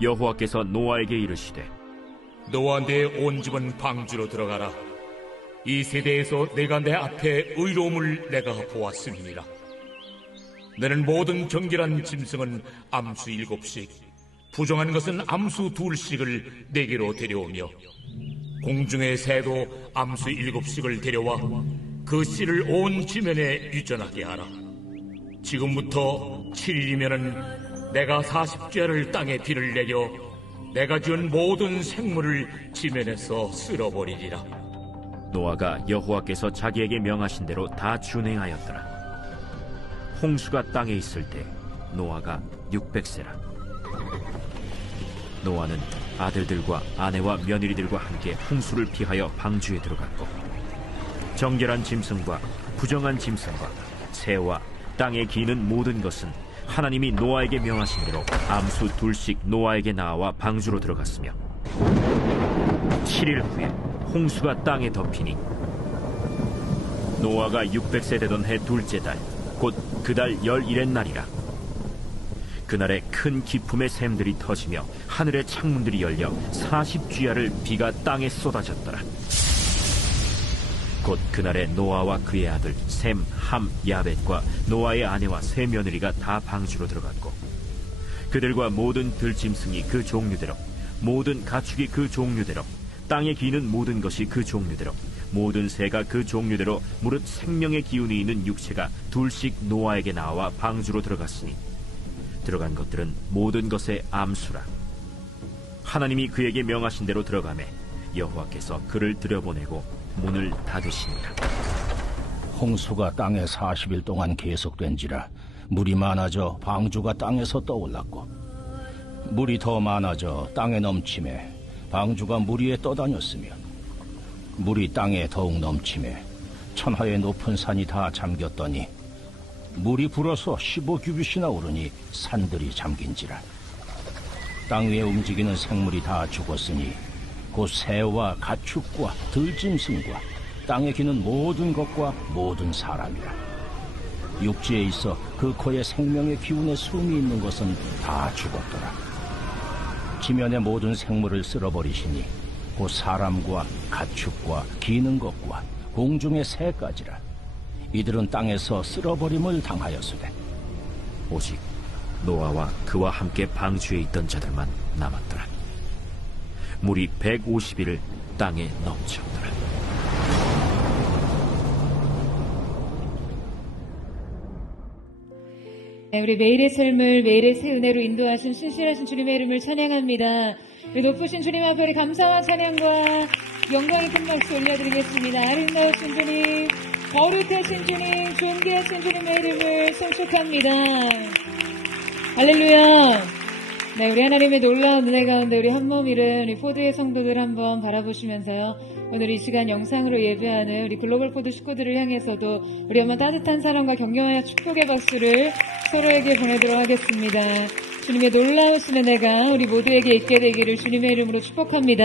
여호와께서 노아에게 이르시되 너와 내 온 집은 방주로 들어가라. 이 세대에서 내가 내 앞에 의로움을 내가 보았음이니라. 너는 모든 정결한 짐승은 암수 7씩, 부정한 것은 암수 2씩을 내게로 데려오며 공중의 새도 암수 7씩을 데려와 그 씨를 온 지면에 유전하게 하라. 지금부터 7일이면은 내가 40죄를 땅에 비를 내려 내가 지은 모든 생물을 지면에서 쓸어버리리라. 노아가 여호와께서 자기에게 명하신 대로 다 준행하였더라. 홍수가 땅에 있을 때 노아가 600세라. 노아는 아들들과 아내와 며느리들과 함께 홍수를 피하여 방주에 들어갔고 정결한 짐승과 부정한 짐승과 새와 땅에 기는 모든 것은 하나님이 노아에게 명하신 대로 암수 2씩 노아에게 나와 방주로 들어갔으며 7일 후에 홍수가 땅에 덮이니 노아가 600세 되던 해 둘째 달 곧 그 달 11의 날이라. 그날에 큰 기품의 샘들이 터지며 하늘의 창문들이 열려 40쥐야를 비가 땅에 쏟아졌더라. 곧 그날에 노아와 그의 아들 셈, 함, 야벳과 노아의 아내와 세 며느리가 다 방주로 들어갔고 그들과 모든 들짐승이 그 종류대로 모든 가축이 그 종류대로 땅에 기는 모든 것이 그 종류대로 모든 새가 그 종류대로 무릇 생명의 기운이 있는 육체가 2씩 노아에게 나와 방주로 들어갔으니 들어간 것들은 모든 것의 암수라. 하나님이 그에게 명하신 대로 들어가매 여호와께서 그를 들여보내고 문을 닫으시니라. 홍수가 땅에 40일 동안 계속된지라 물이 많아져 방주가 땅에서 떠올랐고 물이 더 많아져 땅에 넘침에 방주가 물 위에 떠다녔으며 물이 땅에 더욱 넘침에 천하의 높은 산이 다 잠겼더니 물이 불어서 15규빗이나 오르니 산들이 잠긴지라. 땅 위에 움직이는 생물이 다 죽었으니 곧 새와 가축과 들짐승과 땅에 기는 모든 것과 모든 사람이라. 육지에 있어 그 코에 생명의 기운의 숨이 있는 것은 다 죽었더라. 지면의 모든 생물을 쓸어버리시니 곧 사람과 가축과 기는 것과 공중의 새까지라. 이들은 땅에서 쓸어버림을 당하였으되 오직 노아와 그와 함께 방주에 있던 자들만 남았더라. 물이 150일을 땅에 넘쳤더라. 우리 매일의 삶을 매일의 새 은혜로 인도하신 신실하신 주님의 이름을 찬양합니다. 우리 높으신 주님 앞에 우리 감사와 찬양과 영광의 큰 박수 올려드리겠습니다. 아름다우신 주님, 거룩하신 주님, 존귀하신 주님의 이름을 송축합니다. 할렐루야. 네, 우리 하나님의 놀라운 은혜 가운데 우리 한몸 잃은 우리 포드의 성도들 한번 바라보시면서요, 오늘 이 시간 영상으로 예배하는 우리 글로벌 포드 식구들을 향해서도 우리 한번 따뜻한 사랑과 격려와 축복의 박수를 서로에게 보내도록 하겠습니다. 주님의 놀라우신 은혜가 우리 모두에게 있게 되기를 주님의 이름으로 축복합니다.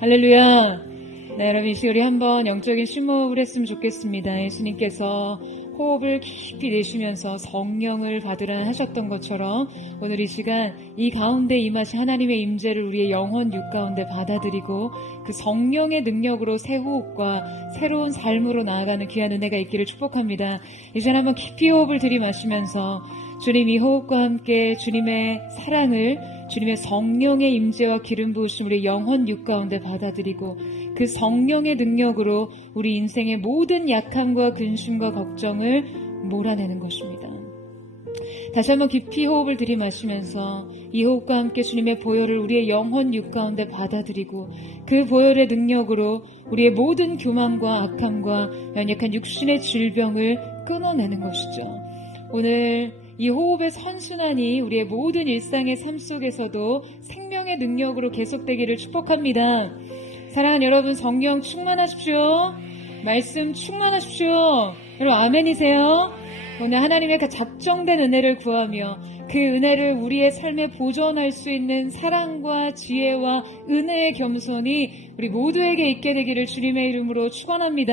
할렐루야. 네, 여러분 이 시간 우리 한번 영적인 심호흡을 했으면 좋겠습니다. 예수님께서 호흡을 깊이 내쉬면서 성령을 받으라 하셨던 것처럼 오늘 이 시간 이 가운데 임하신 하나님의 임재를 우리의 영혼 육 가운데 받아들이고 그 성령의 능력으로 새 호흡과 새로운 삶으로 나아가는 귀한 은혜가 있기를 축복합니다. 이 시간 한번 깊이 호흡을 들이마시면서 주님 이 호흡과 함께 주님의 사랑을, 주님의 성령의 임재와 기름 부으심 우리 영혼 육 가운데 받아들이고 그 성령의 능력으로 우리 인생의 모든 약함과 근심과 걱정을 몰아내는 것입니다. 다시 한번 깊이 호흡을 들이마시면서 이 호흡과 함께 주님의 보혈을 우리의 영혼 육 가운데 받아들이고 그 보혈의 능력으로 우리의 모든 교만과 악함과 연약한 육신의 질병을 끊어내는 것이죠. 오늘 이 호흡의 선순환이 우리의 모든 일상의 삶 속에서도 생명의 능력으로 계속되기를 축복합니다. 사랑하는 여러분, 성령 충만하십시오. 말씀 충만하십시오. 여러분 아멘이세요? 오늘 하나님의 그 작정된 은혜를 구하며 그 은혜를 우리의 삶에 보존할 수 있는 사랑과 지혜와 은혜의 겸손이 우리 모두에게 있게 되기를 주님의 이름으로 축원합니다.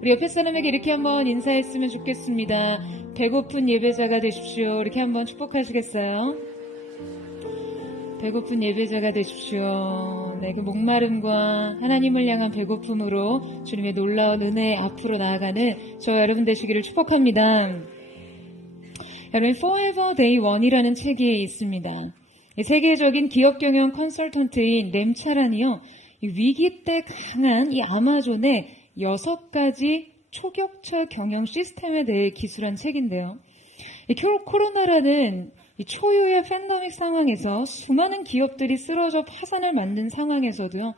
우리 옆에 사람에게 이렇게 한번 인사했으면 좋겠습니다. 배고픈 예배자가 되십시오. 이렇게 한번 축복하시겠어요? 배고픈 예배자가 되십시오. 네, 그 목마름과 하나님을 향한 배고픔으로 주님의 놀라운 은혜 앞으로 나아가는 저와 여러분 되시기를 축복합니다. 여러분, Forever Day One이라는 책이 있습니다. 세계적인 기업 경영 컨설턴트인 램차란이요, 위기 때 강한 이 아마존의 6가지 초격차 경영 시스템에 대해 기술한 책인데요. 이 코로나라는 이 초유의 팬데믹 상황에서 수많은 기업들이 쓰러져 파산을 맞는 상황에서도요,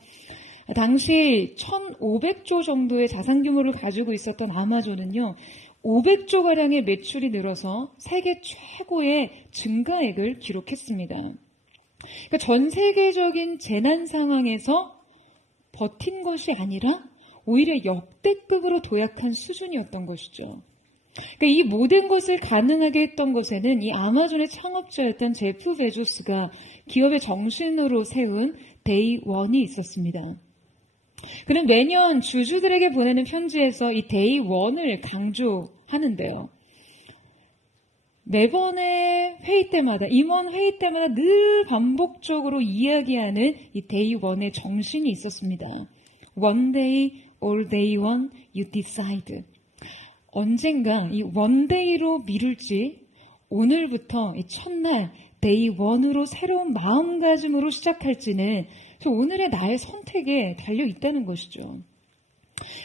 당시 1,500조 정도의 자산 규모를 가지고 있었던 아마존은요, 500조가량의 매출이 늘어서 세계 최고의 증가액을 기록했습니다. 그러니까 전 세계적인 재난 상황에서 버틴 것이 아니라 오히려 역대급으로 도약한 수준이었던 것이죠. 그러니까 이 모든 것을 가능하게 했던 것에는 이 아마존의 창업자였던 제프 베조스가 기업의 정신으로 세운 데이 원이 있었습니다. 그는 매년 주주들에게 보내는 편지에서 이 데이 원을 강조하는데요. 매번의 회의 때마다, 임원 회의 때마다 늘 반복적으로 이야기하는 이 데이 원의 정신이 있었습니다. One day, all day one, you decide. 언젠가 이 원데이로 미룰지 오늘부터 이 첫날 데이 원으로 새로운 마음가짐으로 시작할지는 오늘의 나의 선택에 달려 있다는 것이죠.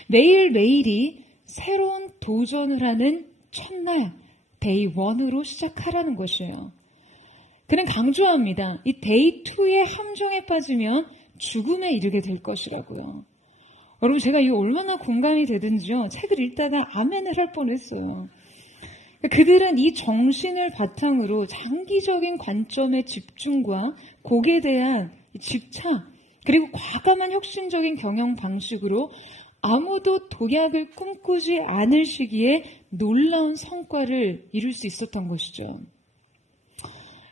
매일매일이 새로운 도전을 하는 첫날 데이 원으로 시작하라는 것이에요. 그는 강조합니다. 이 데이 2의 함정에 빠지면 죽음에 이르게 될 것이라고요. 여러분, 제가 이거 얼마나 공감이 되든지요, 책을 읽다가 아멘을 할 뻔했어요. 그들은 이 정신을 바탕으로 장기적인 관점의 집중과 곡에 대한 집착, 그리고 과감한 혁신적인 경영 방식으로 아무도 도약을 꿈꾸지 않을 시기에 놀라운 성과를 이룰 수 있었던 것이죠.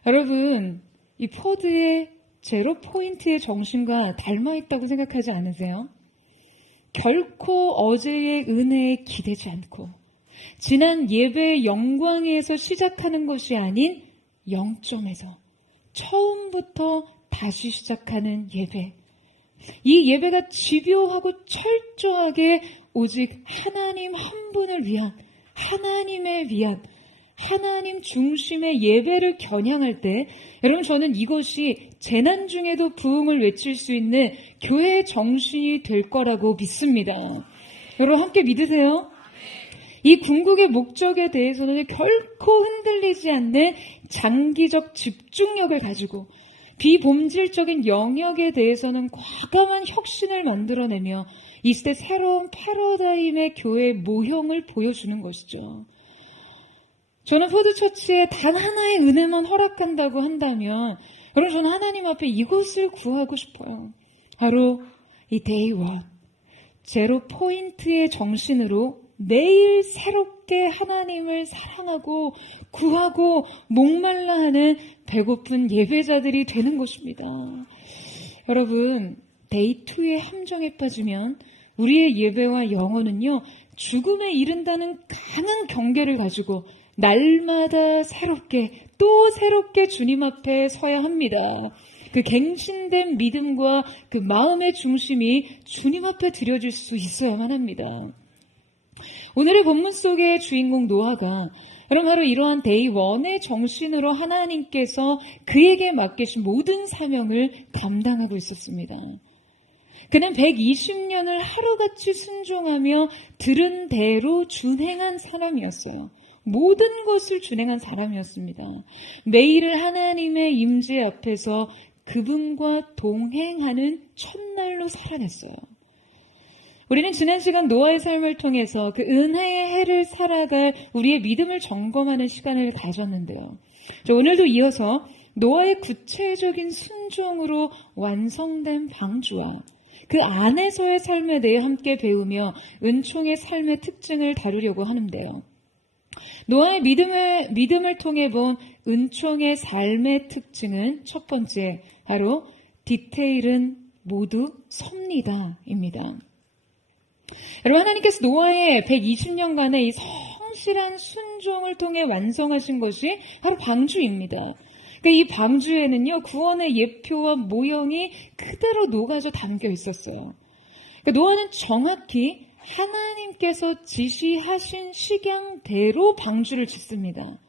여러분, 이 포드의 제로 포인트의 정신과 닮아 있다고 생각하지 않으세요? 결코 어제의 은혜에 기대지 않고 지난 예배의 영광에서 시작하는 것이 아닌 0점에서 처음부터 다시 시작하는 예배. 이 예배가 집요하고 철저하게 오직 하나님 한 분을 위한, 하나님의 위한, 하나님 중심의 예배를 겨냥할 때, 여러분, 저는 이것이 재난 중에도 부흥을 외칠 수 있는 교회의 정신이 될 거라고 믿습니다. 여러분, 함께 믿으세요? 이 궁극의 목적에 대해서는 결코 흔들리지 않는 장기적 집중력을 가지고 비본질적인 영역에 대해서는 과감한 혁신을 만들어내며 이 시대 새로운 패러다임의 교회 모형을 보여주는 것이죠. 저는 포드처치에 단 하나의 은혜만 허락한다고 한다면, 여러분, 저는 하나님 앞에 이것을 구하고 싶어요. 바로 이 데이 원, 제로 포인트의 정신으로 매일 새롭게 하나님을 사랑하고 구하고 목말라 하는 배고픈 예배자들이 되는 것입니다. 여러분, 데이 2의 함정에 빠지면 우리의 예배와 영혼은요, 죽음에 이른다는 강한 경계를 가지고 날마다 새롭게 또 새롭게 주님 앞에 서야 합니다. 그 갱신된 믿음과 그 마음의 중심이 주님 앞에 드려질 수 있어야만 합니다. 오늘의 본문 속의 주인공 노아가 여러분 바로 이러한 데이 1의 정신으로 하나님께서 그에게 맡기신 모든 사명을 감당하고 있었습니다. 그는 120년을 하루같이 순종하며 들은 대로 준행한 사람이었어요. 모든 것을 준행한 사람이었습니다. 매일을 하나님의 임재 앞에서 그분과 동행하는 첫날로 살아냈어요. 우리는 지난 시간 노아의 삶을 통해서 그 은혜의 해를 살아갈 우리의 믿음을 점검하는 시간을 가졌는데요. 오늘도 이어서 노아의 구체적인 순종으로 완성된 방주와 그 안에서의 삶에 대해 함께 배우며 은총의 삶의 특징을 다루려고 하는데요. 노아의 믿음을 통해 본 은총의 삶의 특징은 첫 번째, 바로 디테일은 모두 섭리다입니다. 여러분, 하나님께서 노아의 120년간의 이 성실한 순종을 통해 완성하신 것이 바로 방주입니다. 그러니까 이 방주에는요, 구원의 예표와 모형이 그대로 녹아져 담겨 있었어요. 그러니까 노아는 정확히 하나님께서 지시하신 식양대로 방주를 짓습니다.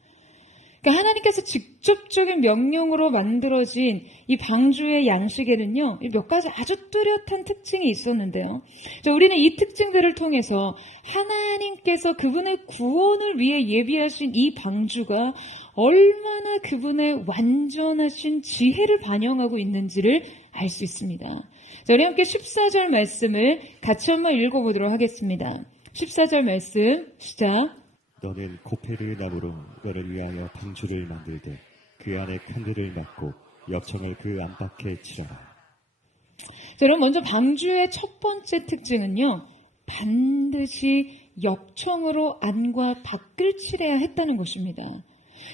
그러니까 하나님께서 직접적인 명령으로 만들어진 이 방주의 양식에는요, 몇 가지 아주 뚜렷한 특징이 있었는데요. 우리는 이 특징들을 통해서 하나님께서 그분의 구원을 위해 예비하신 이 방주가 얼마나 그분의 완전하신 지혜를 반영하고 있는지를 알 수 있습니다. 자, 우리 함께 14절 말씀을 같이 한번 읽어보도록 하겠습니다. 14절 말씀 시작. 너는 코페르 나무로 너를 위하여 방주를 만들되 그 안에 칸들을 막고 역청을 그 안팎에 칠하라. 자, 그럼 먼저 방주의 첫 번째 특징은요, 반드시 역청으로 안과 밖을 칠해야 했다는 것입니다.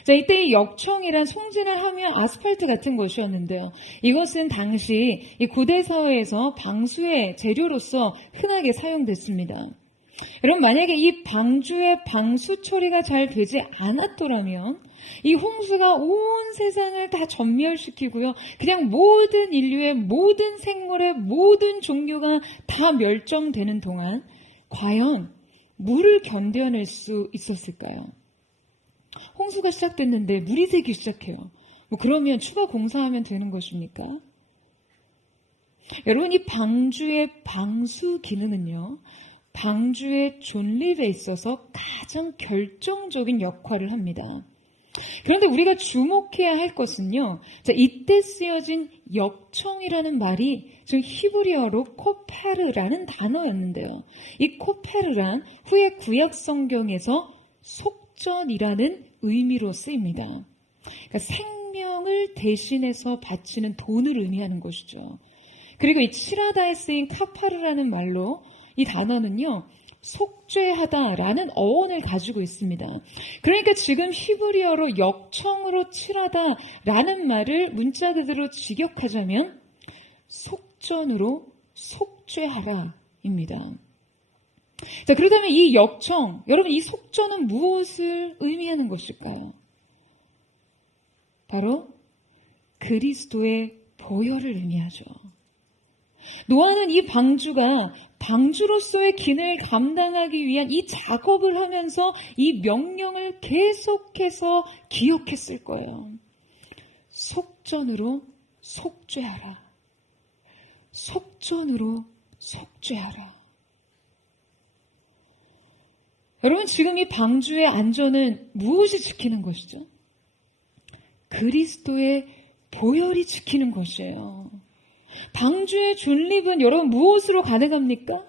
자, 이때 이 역청이란 송진을 하면 아스팔트 같은 것이었는데요. 이것은 당시 이 고대 사회에서 방수의 재료로서 흔하게 사용됐습니다. 여러분, 만약에 이 방주의 방수 처리가 잘 되지 않았더라면 이 홍수가 온 세상을 다 전멸시키고요, 그냥 모든 인류의 모든 생물의 모든 종류가 다 멸종되는 동안 과연 물을 견뎌낼 수 있었을까요? 홍수가 시작됐는데 물이 새기 시작해요. 그러면 추가 공사하면 되는 것입니까? 여러분, 이 방주의 방수 기능은요, 방주의 존립에 있어서 가장 결정적인 역할을 합니다. 그런데 우리가 주목해야 할 것은요, 자, 이때 쓰여진 역청이라는 말이 지금 히브리어로 코페르라는 단어였는데요. 이 코페르란 후에 구약 성경에서 속전이라는 의미로 쓰입니다. 그러니까 생명을 대신해서 바치는 돈을 의미하는 것이죠. 그리고 이 칠하다에 쓰인 카파르라는 말로 이 단어는요, 속죄하다라는 어원을 가지고 있습니다. 그러니까 지금 히브리어로 역청으로 칠하다라는 말을 문자 그대로 직역하자면 속전으로 속죄하라입니다. 자, 그렇다면 이 역청, 여러분, 이 속전은 무엇을 의미하는 것일까요? 바로 그리스도의 보혈을 의미하죠. 노아는 이 방주가 방주로서의 기능을 감당하기 위한 이 작업을 하면서 이 명령을 계속해서 기억했을 거예요. 속전으로 속죄하라. 속전으로 속죄하라. 여러분, 지금 이 방주의 안전은 무엇이 지키는 것이죠? 그리스도의 보혈이 지키는 것이에요. 방주의 존립은 여러분 무엇으로 가능합니까?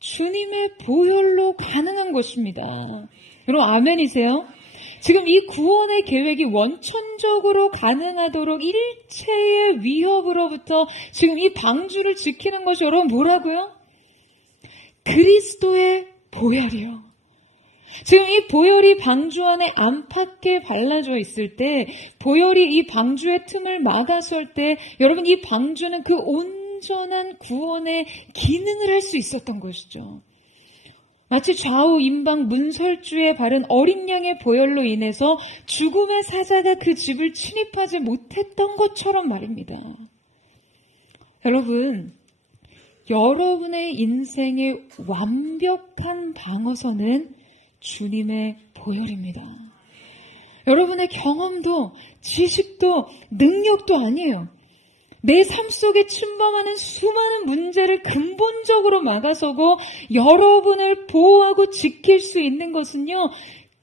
주님의 보혈로 가능한 것입니다. 여러분, 아멘이세요? 지금 이 구원의 계획이 원천적으로 가능하도록 일체의 위협으로부터 지금 이 방주를 지키는 것이 여러분 뭐라고요? 그리스도의 보혈이요. 지금 이 보혈이 방주 안에 안팎에 발라져 있을 때, 보혈이 이 방주의 틈을 막아설 때, 여러분, 이 방주는 그 온전한 구원의 기능을 할 수 있었던 것이죠. 마치 좌우 임방 문설주에 바른 어린 양의 보혈로 인해서 죽음의 사자가 그 집을 침입하지 못했던 것처럼 말입니다. 여러분, 여러분의 인생의 완벽한 방어선은 주님의 보혈입니다. 여러분의 경험도 지식도 능력도 아니에요. 내 삶 속에 침범하는 수많은 문제를 근본적으로 막아서고 여러분을 보호하고 지킬 수 있는 것은요,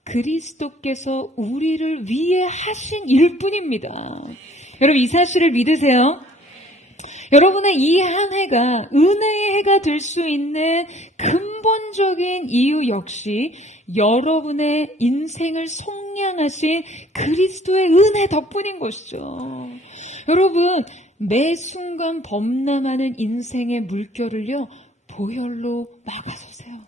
그리스도께서 우리를 위해 하신 일뿐입니다. 여러분, 이 사실을 믿으세요? 여러분의 이 한 해가 은혜의 해가 될 수 있는 근본적인 이유 역시 여러분의 인생을 속량하신 그리스도의 은혜 덕분인 것이죠. 여러분, 매 순간 범람하는 인생의 물결을요, 보혈로 막아서세요.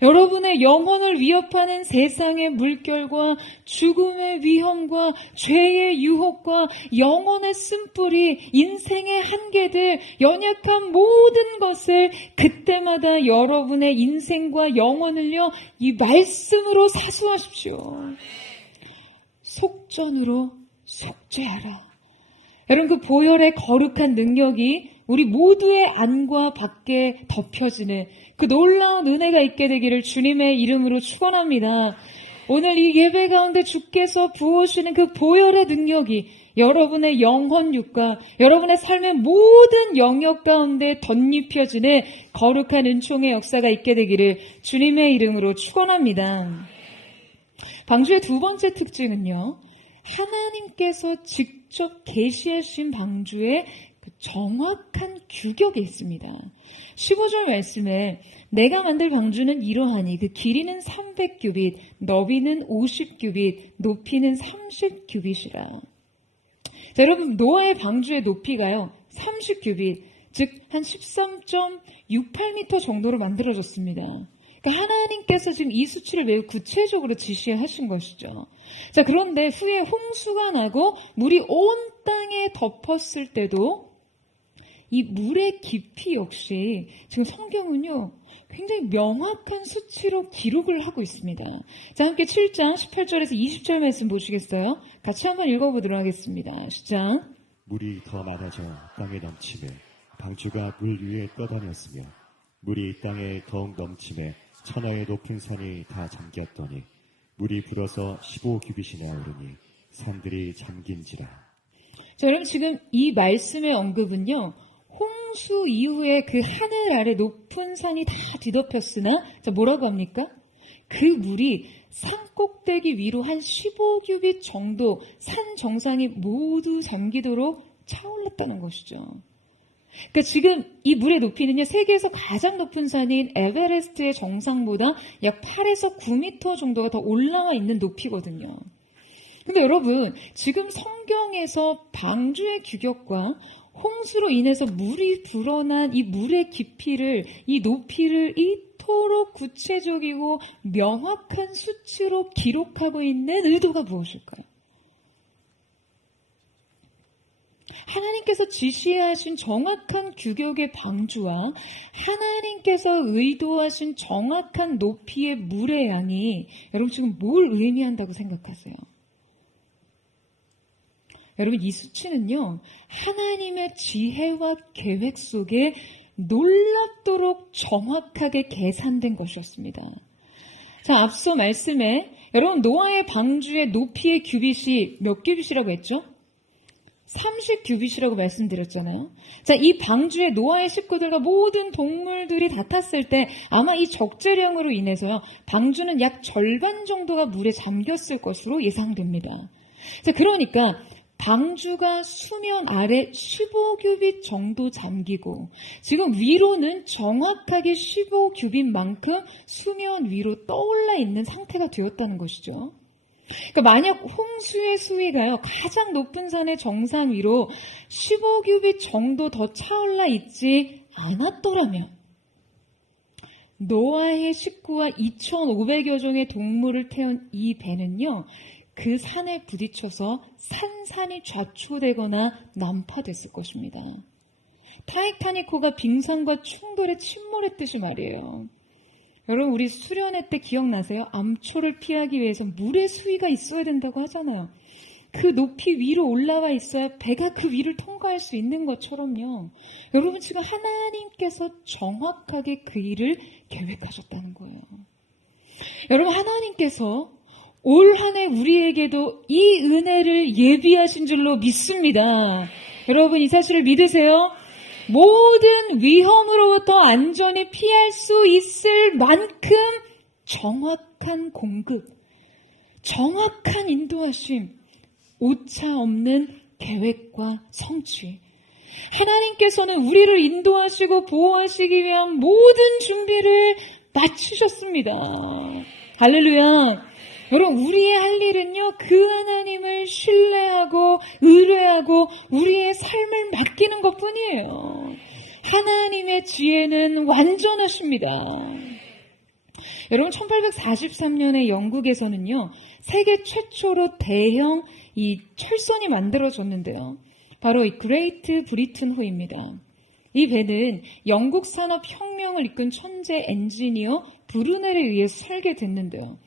여러분의 영혼을 위협하는 세상의 물결과 죽음의 위험과 죄의 유혹과 영혼의 쓴뿌리, 인생의 한계들, 연약한 모든 것을 그때마다 여러분의 인생과 영혼을요, 이 말씀으로 사수하십시오. 속전으로 속죄하라. 여러분, 그 보혈의 거룩한 능력이 우리 모두의 안과 밖에 덮여지는 그 놀라운 은혜가 있게 되기를 주님의 이름으로 축원합니다. 오늘 이 예배 가운데 주께서 부으시는 그 보혈의 능력이 여러분의 영혼육과 여러분의 삶의 모든 영역 가운데 덧입혀지는 거룩한 은총의 역사가 있게 되기를 주님의 이름으로 축원합니다. 방주의 두 번째 특징은요, 하나님께서 직접 계시하신 방주에 정확한 규격이 있습니다. 15절 말씀에 내가 만들 방주는 이러하니 그 길이는 300규빗, 너비는 50규빗, 높이는 30규빗이라. 자, 여러분, 노아의 방주의 높이가요 30규빗, 즉 한 13.68m 정도로 만들어졌습니다. 그러니까 하나님께서 지금 이 수치를 매우 구체적으로 지시하신 것이죠. 자, 그런데 후에 홍수가 나고 물이 온 땅에 덮었을 때도 이 물의 깊이 역시 지금 성경은요 굉장히 명확한 수치로 기록을 하고 있습니다. 자, 함께 7장 18절에서 20절 말씀 보시겠어요? 같이 한번 읽어보도록 하겠습니다. 시작. 물이 더 많아져 땅에 넘치매 방주가 물 위에 떠다녔으며 물이 땅에 더욱 넘치매 천하의 높은 산이 다 잠겼더니 물이 불어서 15규빗이나 오르니 산들이 잠긴지라. 자, 여러분, 지금 이 말씀의 언급은요 홍수 이후에 그 하늘 아래 높은 산이 다 뒤덮였으나, 자, 뭐라고 합니까? 그 물이 산 꼭대기 위로 한 15규빗 정도 산 정상이 모두 잠기도록 차올랐다는 것이죠. 그러니까 지금 이 물의 높이는요, 세계에서 가장 높은 산인 에베레스트의 정상보다 약 8에서 9m 정도가 더 올라와 있는 높이거든요. 근데 여러분, 지금 성경에서 방주의 규격과 홍수로 인해서 물이 불어난 이 물의 깊이를, 이 높이를 이토록 구체적이고 명확한 수치로 기록하고 있는 의도가 무엇일까요? 하나님께서 지시하신 정확한 규격의 방주와 하나님께서 의도하신 정확한 높이의 물의 양이 여러분 지금 뭘 의미한다고 생각하세요? 여러분, 이 수치는요 하나님의 지혜와 계획 속에 놀랍도록 정확하게 계산된 것이었습니다. 자, 앞서 말씀에 여러분 노아의 방주의 높이의 규빗이 몇 규빗이라고 했죠? 30규빗이라고 말씀드렸잖아요. 자, 이 방주에 노아의 식구들과 모든 동물들이 다 탔을 때 아마 이 적재량으로 인해서요 방주는 약 절반 정도가 물에 잠겼을 것으로 예상됩니다. 자, 그러니까 방주가 수면 아래 15규빗 정도 잠기고 지금 위로는 정확하게 15규빗만큼 수면 위로 떠올라 있는 상태가 되었다는 것이죠. 그러니까 만약 홍수의 수위가요 가장 높은 산의 정상 위로 15규빗 정도 더 차올라 있지 않았더라면 노아의 식구와 2,500여 종의 동물을 태운 이 배는요 그 산에 부딪혀서 산산이 좌초되거나 난파됐을 것입니다. 타이타닉호가 빙산과 충돌에 침몰했듯이 말이에요. 여러분, 우리 수련회 때 기억나세요? 암초를 피하기 위해서 물의 수위가 있어야 된다고 하잖아요. 그 높이 위로 올라와 있어야 배가 그 위를 통과할 수 있는 것처럼요. 여러분, 지금 하나님께서 정확하게 그 일을 계획하셨다는 거예요. 여러분, 하나님께서 올 한 해 우리에게도 이 은혜를 예비하신 줄로 믿습니다. 여러분, 이 사실을 믿으세요? 모든 위험으로부터 안전히 피할 수 있을 만큼 정확한 공급, 정확한 인도하심, 오차 없는 계획과 성취. 하나님께서는 우리를 인도하시고 보호하시기 위한 모든 준비를 마치셨습니다. 할렐루야. 여러분, 우리의 할 일은요, 그 하나님을 신뢰하고 의뢰하고 우리의 삶을 맡기는 것뿐이에요. 하나님의 지혜는 완전하십니다. 여러분, 1843년에 영국에서는요, 세계 최초로 대형 이 철선이 만들어졌는데요. 바로 이 그레이트 브리튼호입니다. 이 배는 영국 산업혁명을 이끈 천재 엔지니어 브루넬에 의해서 설계됐는데요.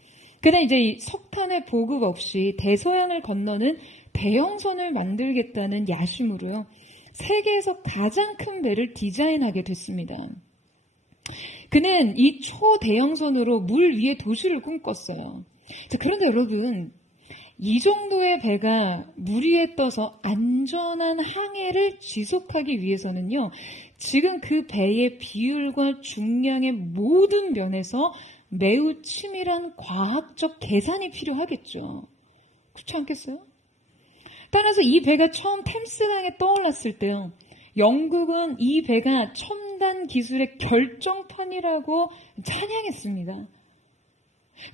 그다음 이제 이 석탄의 보급 없이 대서양을 건너는 대형선을 만들겠다는 야심으로요. 세계에서 가장 큰 배를 디자인하게 됐습니다. 그는 이 초대형선으로 물 위에 도시를 꿈꿨어요. 자, 그런데 여러분, 이 정도의 배가 물 위에 떠서 안전한 항해를 지속하기 위해서는요, 지금 그 배의 비율과 중량의 모든 면에서 매우 치밀한 과학적 계산이 필요하겠죠. 그렇지 않겠어요? 따라서 이 배가 처음 템스강에 떠올랐을 때요, 영국은 이 배가 첨단 기술의 결정판이라고 찬양했습니다.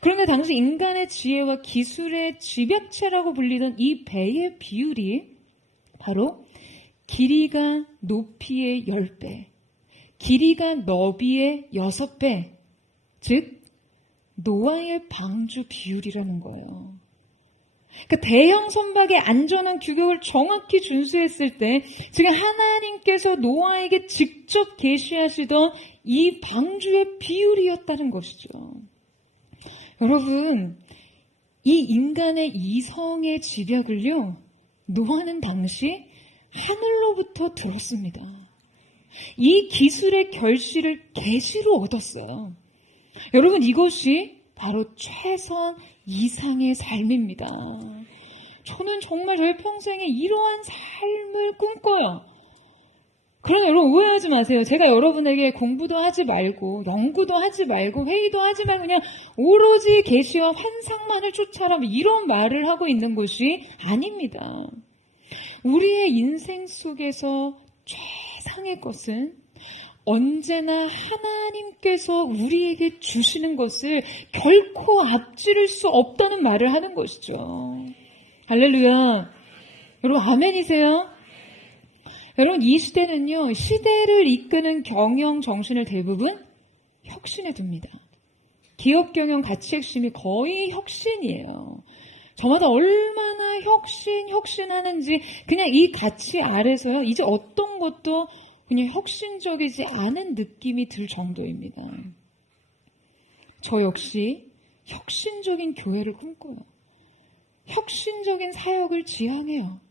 그런데 당시 인간의 지혜와 기술의 집약체라고 불리던 이 배의 비율이 바로 길이가 높이의 10배, 길이가 너비의 6배, 즉 노아의 방주 비율이라는 거예요. 그러니까 대형 선박의 안전한 규격을 정확히 준수했을 때 지금 하나님께서 노아에게 직접 계시하시던 이 방주의 비율이었다는 것이죠. 여러분, 이 인간의 이성의 집약을요, 노아는 당시 하늘로부터 들었습니다. 이 기술의 결실을 계시로 얻었어요. 여러분, 이것이 바로 최선 이상의 삶입니다. 저는 정말 저의 평생에 이러한 삶을 꿈꿔요. 그러나 여러분 오해하지 마세요. 제가 여러분에게 공부도 하지 말고 연구도 하지 말고 회의도 하지 말고 그냥 오로지 계시와 환상만을 쫓아라 이런 말을 하고 있는 것이 아닙니다. 우리의 인생 속에서 최상의 것은 언제나 하나님께서 우리에게 주시는 것을 결코 앞지를 수 없다는 말을 하는 것이죠. 할렐루야. 여러분 아멘이세요? 여러분 이 시대는요, 시대를 이끄는 경영 정신을 대부분 혁신에 둡니다. 기업 경영 가치 핵심이 거의 혁신이에요. 저마다 얼마나 혁신하는지 그냥 이 가치 아래서요, 이제 어떤 것도 그냥 혁신적이지 않은 느낌이 들 정도입니다. 저 역시 혁신적인 교회를 꿈꿔요. 혁신적인 사역을 지향해요.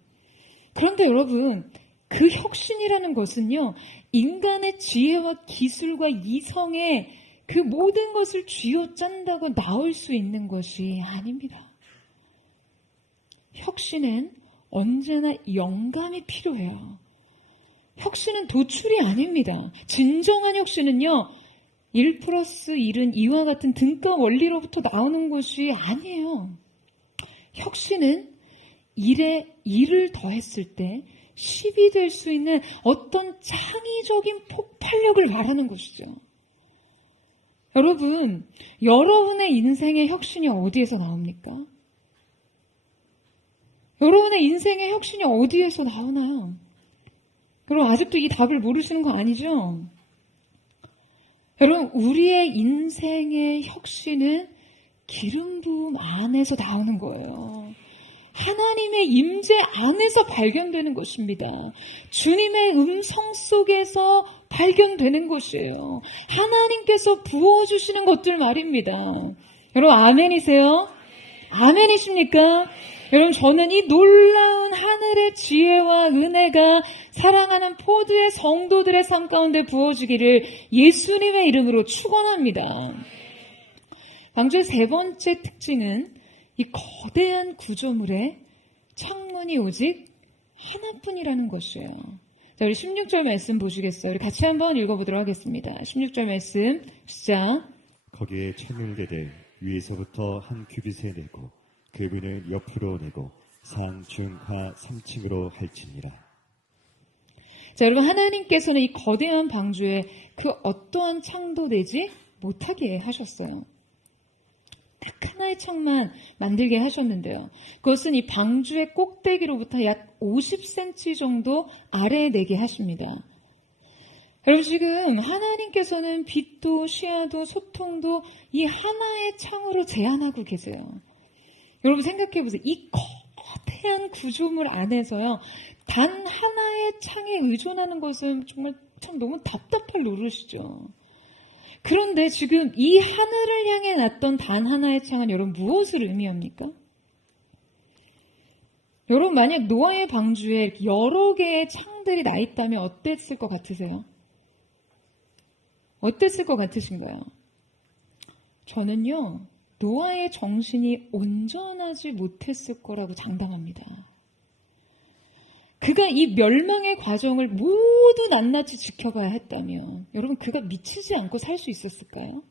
그런데 여러분, 그 혁신이라는 것은요, 인간의 지혜와 기술과 이성의 그 모든 것을 쥐어짠다고 나올 수 있는 것이 아닙니다. 혁신은 언제나 영감이 필요해요. 혁신은 도출이 아닙니다. 진정한 혁신은요, 1+1은 2와 같은 등가 원리로부터 나오는 것이 아니에요. 혁신은 1에 1을 더했을 때 10이 될 수 있는 어떤 창의적인 폭발력을 말하는 것이죠. 여러분, 여러분의 인생의 혁신이 어디에서 나옵니까? 여러분의 인생의 혁신이 어디에서 나오나요? 여러분 아직도 이 답을 모르시는 거 아니죠? 여러분 우리의 인생의 혁신은 기름 부음 안에서 나오는 거예요. 하나님의 임재 안에서 발견되는 것입니다. 주님의 음성 속에서 발견되는 것이에요. 하나님께서 부어주시는 것들 말입니다. 여러분 아멘이세요? 아멘이십니까? 여러분 저는 이 놀라운 하늘의 지혜와 은혜가 사랑하는 포드의 성도들의 삶 가운데 부어지기를 예수님의 이름으로 축원합니다. 방주의 세 번째 특징은 이 거대한 구조물에 창문이 오직 하나뿐이라는 것이에요. 자, 우리 16절 말씀 보시겠어요? 우리 같이 한번 읽어보도록 하겠습니다. 16절 말씀 시작. 거기에 천을 대되 위에서부터 한 규빗에 내고 그 문을 옆으로 내고 상, 중, 하 3층으로 할지니라. 자, 여러분 하나님께서는 이 거대한 방주에 그 어떠한 창도 내지 못하게 하셨어요. 딱 하나의 창만 만들게 하셨는데요. 그것은 이 방주의 꼭대기로부터 약 50cm 정도 아래에 내게 하십니다. 여러분 지금 하나님께서는 빛도 시야도 소통도 이 하나의 창으로 제한하고 계세요. 여러분 생각해 보세요. 이 거대한 구조물 안에서요, 단 하나의 창에 의존하는 것은 정말 참 너무 답답할 노릇이죠. 그런데 지금 이 하늘을 향해 놨던 단 하나의 창은 여러분 무엇을 의미합니까? 여러분 만약 노아의 방주에 여러 개의 창들이 나 있다면 어땠을 것 같으세요? 어땠을 것 같으신가요? 저는요, 노아의 정신이 온전하지 못했을 거라고 장담합니다. 그가 이 멸망의 과정을 모두 낱낱이 지켜봐야 했다면 여러분 그가 미치지 않고 살 수 있었을까요?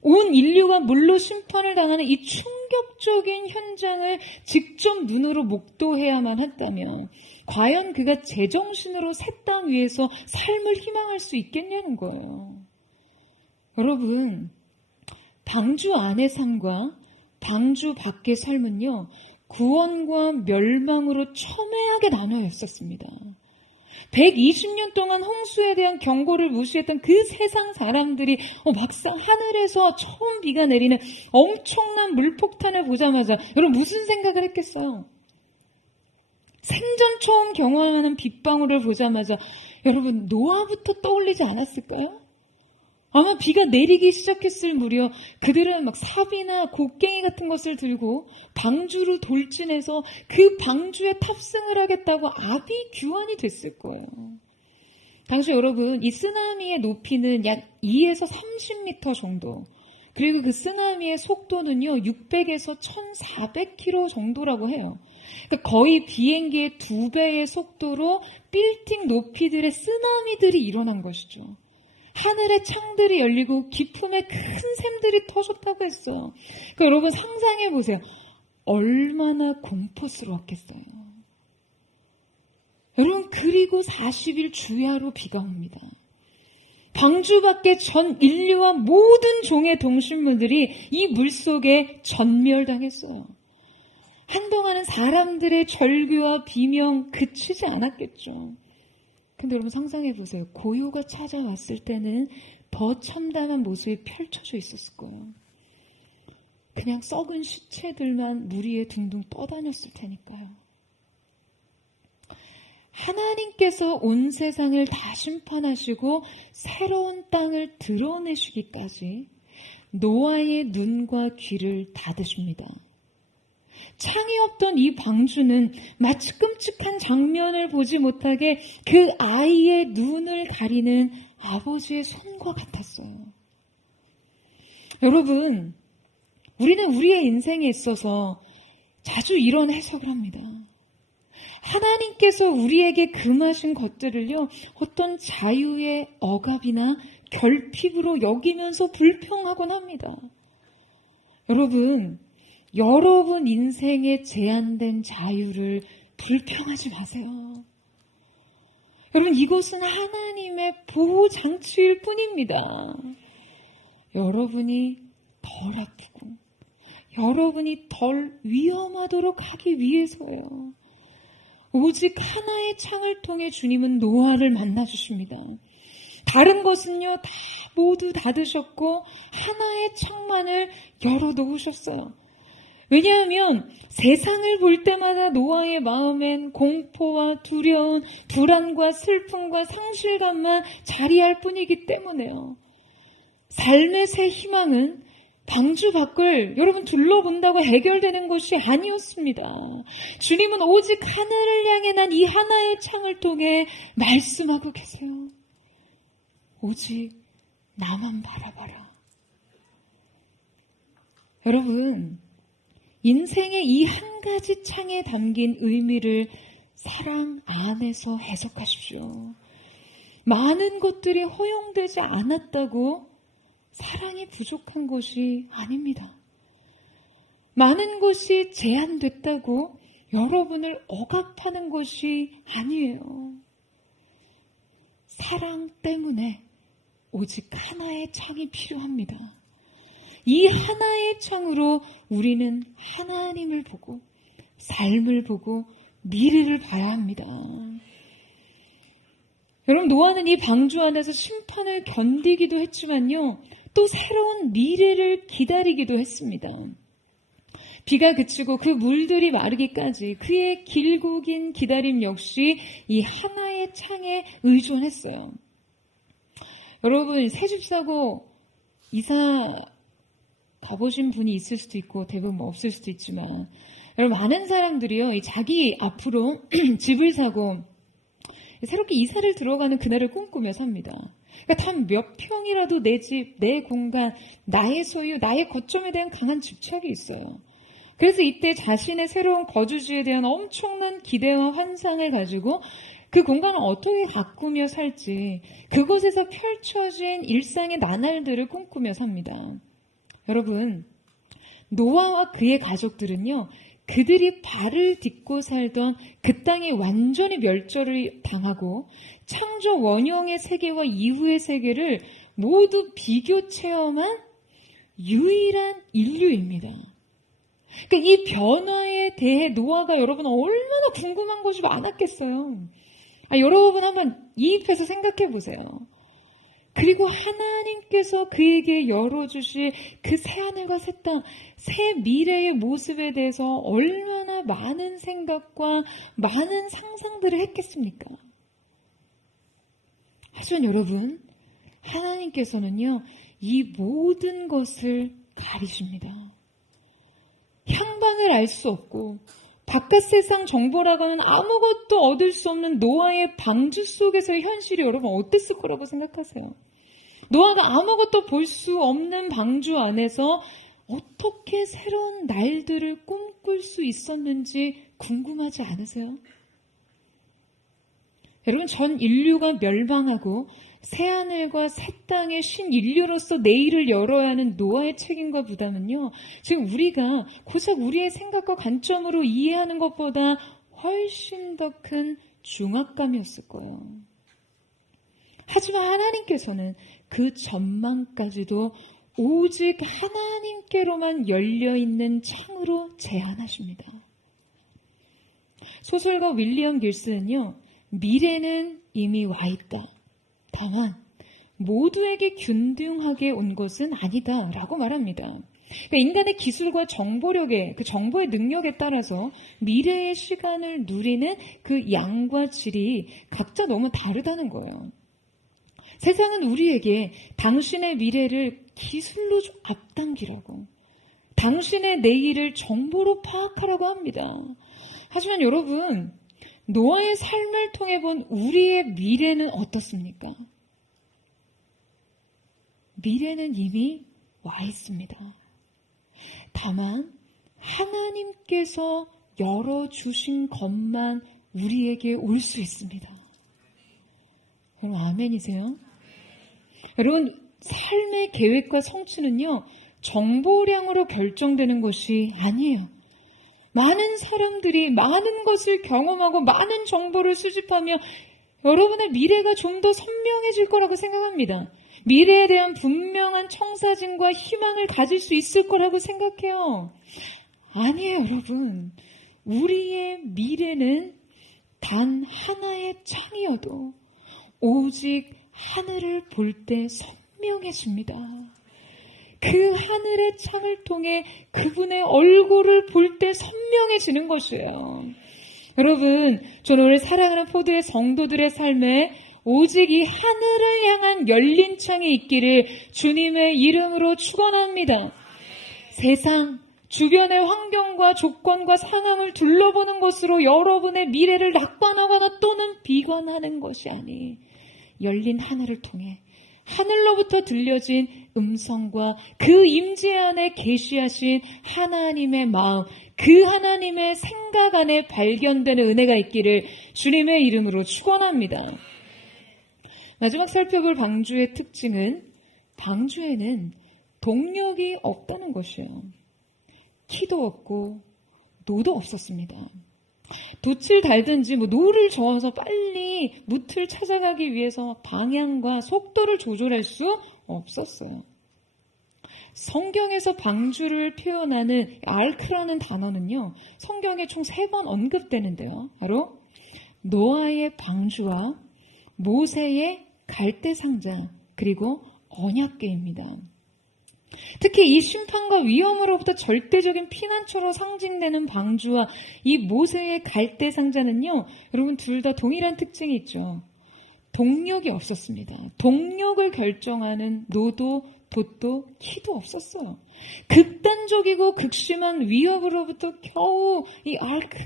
온 인류가 물로 심판을 당하는 이 충격적인 현장을 직접 눈으로 목도해야만 했다면 과연 그가 제정신으로 새 땅 위에서 삶을 희망할 수 있겠냐는 거예요. 여러분, 방주 안의 삶과 방주 밖의 삶은요, 구원과 멸망으로 첨예하게 나눠 있었습니다. 120년 동안 홍수에 대한 경고를 무시했던 그 세상 사람들이 막상 하늘에서 처음 비가 내리는 엄청난 물폭탄을 보자마자 여러분 무슨 생각을 했겠어요? 생전 처음 경험하는 빗방울을 보자마자 여러분 노아부터 떠올리지 않았을까요? 아마 비가 내리기 시작했을 무렵 그들은 막 삽이나 곡괭이 같은 것을 들고 방주를 돌진해서 그 방주에 탑승을 하겠다고 아비규환이 됐을 거예요. 당시 여러분 이 쓰나미의 높이는 약 2에서 30m 정도, 그리고 그 쓰나미의 속도는요 600에서 1400km 정도라고 해요. 그러니까 거의 비행기의 2배의 속도로 빌딩 높이들의 쓰나미들이 일어난 것이죠. 하늘의 창들이 열리고 기품의 큰 샘들이 터졌다고 했어요. 그러니까 여러분 상상해 보세요. 얼마나 공포스러웠겠어요. 여러분 그리고 40일 주야로 비가 옵니다. 방주 밖에 전 인류와 모든 종의 동식물들이 이 물속에 전멸당했어요. 한동안은 사람들의 절규와 비명 그치지 않았겠죠. 근데 여러분 상상해 보세요. 고요가 찾아왔을 때는 더 참담한 모습이 펼쳐져 있었을 거예요. 그냥 썩은 시체들만 물 위에 둥둥 떠다녔을 테니까요. 하나님께서 온 세상을 다 심판하시고 새로운 땅을 드러내시기까지 노아의 눈과 귀를 닫으십니다. 창이 없던 이 방주는 마치 끔찍한 장면을 보지 못하게 그 아이의 눈을 가리는 아버지의 손과 같았어요. 여러분, 우리는 우리의 인생에 있어서 자주 이런 해석을 합니다. 하나님께서 우리에게 금하신 것들을요, 어떤 자유의 억압이나 결핍으로 여기면서 불평하곤 합니다. 여러분 인생의 제한된 자유를 불평하지 마세요. 여러분 이것은 하나님의 보호장치일 뿐입니다. 여러분이 덜 아프고 여러분이 덜 위험하도록 하기 위해서예요. 오직 하나의 창을 통해 주님은 노아를 만나주십니다. 다른 것은요 다 모두 닫으셨고 하나의 창만을 열어놓으셨어요. 왜냐하면 세상을 볼 때마다 노아의 마음엔 공포와 두려움, 불안과 슬픔과 상실감만 자리할 뿐이기 때문에요. 삶의 새 희망은 방주 밖을 여러분 둘러본다고 해결되는 것이 아니었습니다. 주님은 오직 하늘을 향해 난 이 하나의 창을 통해 말씀하고 계세요. 오직 나만 바라봐라. 여러분, 인생의 이 한 가지 창에 담긴 의미를 사랑 안에서 해석하십시오. 많은 것들이 허용되지 않았다고 사랑이 부족한 것이 아닙니다. 많은 것이 제한됐다고 여러분을 억압하는 것이 아니에요. 사랑 때문에 오직 하나의 창이 필요합니다. 이 하나의 창으로 우리는 하나님을 보고 삶을 보고 미래를 봐야 합니다. 여러분 노아는 이 방주 안에서 심판을 견디기도 했지만요. 또 새로운 미래를 기다리기도 했습니다. 비가 그치고 그 물들이 마르기까지 그의 길고 긴 기다림 역시 이 하나의 창에 의존했어요. 여러분 새집 사고 이사 가보신 분이 있을 수도 있고 대부분 없을 수도 있지만 여러분, 많은 사람들이요, 자기 앞으로 집을 사고 새롭게 이사를 들어가는 그날을 꿈꾸며 삽니다. 그러니까 단 몇 평이라도 내 집, 내 공간, 나의 소유, 나의 거점에 대한 강한 집착이 있어요. 그래서 이때 자신의 새로운 거주지에 대한 엄청난 기대와 환상을 가지고 그 공간을 어떻게 가꾸며 살지, 그곳에서 펼쳐진 일상의 나날들을 꿈꾸며 삽니다. 여러분, 노아와 그의 가족들은요, 그들이 발을 딛고 살던 그 땅이 완전히 멸절을 당하고 창조 원형의 세계와 이후의 세계를 모두 비교 체험한 유일한 인류입니다. 그러니까 이 변화에 대해 노아가 여러분 얼마나 궁금한 것이 많았겠어요. 여러분 한번 이입해서 생각해 보세요. 그리고 하나님께서 그에게 열어주실 그 새하늘과 새 땅, 새 미래의 모습에 대해서 얼마나 많은 생각과 많은 상상들을 했겠습니까? 하지만 여러분, 하나님께서는요, 이 모든 것을 가리십니다. 향방을 알 수 없고 바깥 세상 정보라고는 아무것도 얻을 수 없는 노아의 방주 속에서의 현실이 여러분 어땠을 거라고 생각하세요? 노아가 아무것도 볼 수 없는 방주 안에서 어떻게 새로운 날들을 꿈꿀 수 있었는지 궁금하지 않으세요? 여러분, 전 인류가 멸망하고 새하늘과 새 땅의 신인류로서 내일을 열어야 하는 노아의 책임과 부담은요, 지금 우리가 고작 우리의 생각과 관점으로 이해하는 것보다 훨씬 더 큰 중압감이었을 거예요. 하지만 하나님께서는 그 전망까지도 오직 하나님께로만 열려있는 창으로 제안하십니다. 소설가 윌리엄 길스는요, 미래는 이미 와 있다. 다만 모두에게 균등하게 온 것은 아니다 라고 말합니다. 그러니까 인간의 기술과 정보력의, 그 정보의 능력에 따라서 미래의 시간을 누리는 그 양과 질이 각자 너무 다르다는 거예요. 세상은 우리에게 당신의 미래를 기술로 좀 앞당기라고, 당신의 내일을 정보로 파악하라고 합니다. 하지만 여러분, 노아의 삶을 통해 본 우리의 미래는 어떻습니까? 미래는 이미 와 있습니다. 다만 하나님께서 열어주신 것만 우리에게 올 수 있습니다. 여러분, 아멘이세요? 여러분, 삶의 계획과 성취는요, 정보량으로 결정되는 것이 아니에요. 많은 사람들이 많은 것을 경험하고 많은 정보를 수집하며 여러분의 미래가 좀 더 선명해질 거라고 생각합니다. 미래에 대한 분명한 청사진과 희망을 가질 수 있을 거라고 생각해요. 아니에요, 여러분. 우리의 미래는 단 하나의 창이어도 오직 하늘을 볼 때 선명해집니다. 그 하늘의 창을 통해 그분의 얼굴을 볼 때 선명해지는 것이에요. 여러분, 저는 오늘 사랑하는 포도의 성도들의 삶에 오직 이 하늘을 향한 열린 창이 있기를 주님의 이름으로 축원합니다. 세상, 주변의 환경과 조건과 상황을 둘러보는 것으로 여러분의 미래를 낙관하거나 또는 비관하는 것이 아니, 열린 하늘을 통해 하늘로부터 들려진 음성과 그 임재 안에 계시하신 하나님의 마음, 그 하나님의 생각 안에 발견되는 은혜가 있기를 주님의 이름으로 축원합니다. 마지막 살펴볼 방주의 특징은 방주에는 동력이 없다는 것이에요. 키도 없고 노도 없었습니다. 돛을 달든지 노를 저어서 빨리 무틀 찾아가기 위해서 방향과 속도를 조절할 수 없었어요. 성경에서 방주를 표현하는 알크라는 단어는요, 성경에 총 3번 언급되는데요. 바로 노아의 방주와 모세의 갈대상자, 그리고 언약궤입니다. 특히 이 심판과 위험으로부터 절대적인 피난처로 상징되는 방주와 이 모세의 갈대상자는요, 여러분 둘 다 동일한 특징이 있죠. 동력이 없었습니다. 동력을 결정하는 노도 돛도 키도 없었어요. 극단적이고 극심한 위협으로부터 겨우 이 아르크,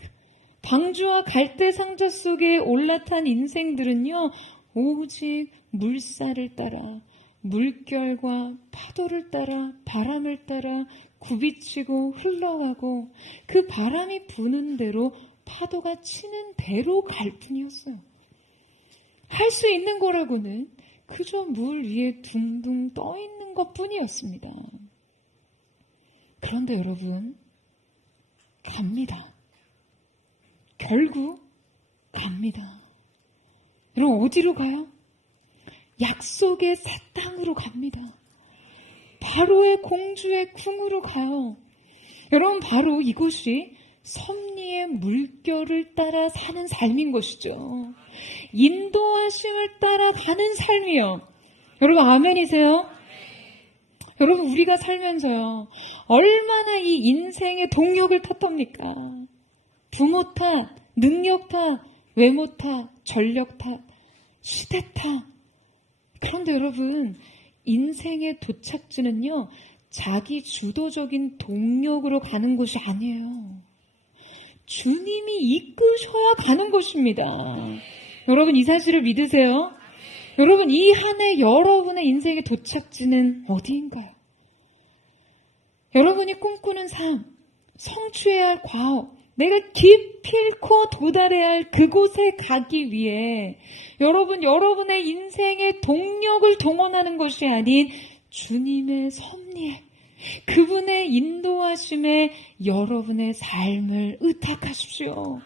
방주와 갈대 상자 속에 올라탄 인생들은요, 오직 물살을 따라, 물결과 파도를 따라, 바람을 따라 굽이치고 흘러가고 그 바람이 부는 대로 파도가 치는 대로 갈 뿐이었어요. 할 수 있는 거라고는 그저 물 위에 둥둥 떠 있는 것 뿐이었습니다. 그런데 여러분, 갑니다. 결국 갑니다. 여러분, 어디로 가요? 약속의 새 땅으로 갑니다. 바로의 공주의 궁으로 가요. 여러분, 바로 이곳이 섭리의 물결을 따라 사는 삶인 것이죠. 인도하심을 따라 가는 삶이요. 여러분, 아멘이세요? 여러분, 우리가 살면서요, 얼마나 이 인생의 동력을 탔답니까? 부모 탓, 능력 탓, 외모 탓, 전력 탓, 시대 탓. 그런데 여러분, 인생의 도착지는요, 자기 주도적인 동력으로 가는 곳이 아니에요. 주님이 이끄셔야 가는 곳입니다. 여러분, 이 사실을 믿으세요? 여러분, 이 한 해 여러분의 인생의 도착지는 어디인가요? 여러분이 꿈꾸는 삶, 성취해야 할 과업, 내가 기필코 도달해야 할 그곳에 가기 위해 여러분의 인생의 동력을 동원하는 것이 아닌 주님의 섭리에, 그분의 인도하심에 여러분의 삶을 의탁하십시오.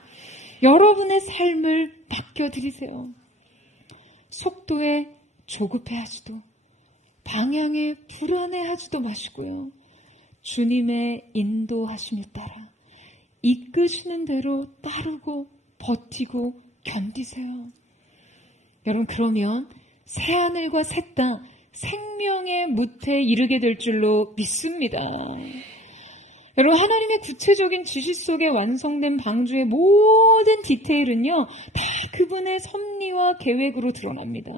여러분의 삶을 맡겨드리세요. 속도에 조급해하지도, 방향에 불안해하지도 마시고요. 주님의 인도하심에 따라 이끄시는 대로 따르고 버티고 견디세요. 여러분, 그러면 새하늘과 새 땅, 생명의 무태에 이르게 될 줄로 믿습니다. 여러분, 하나님의 구체적인 지시 속에 완성된 방주의 모든 디테일은요, 다 그분의 섭리와 계획으로 드러납니다.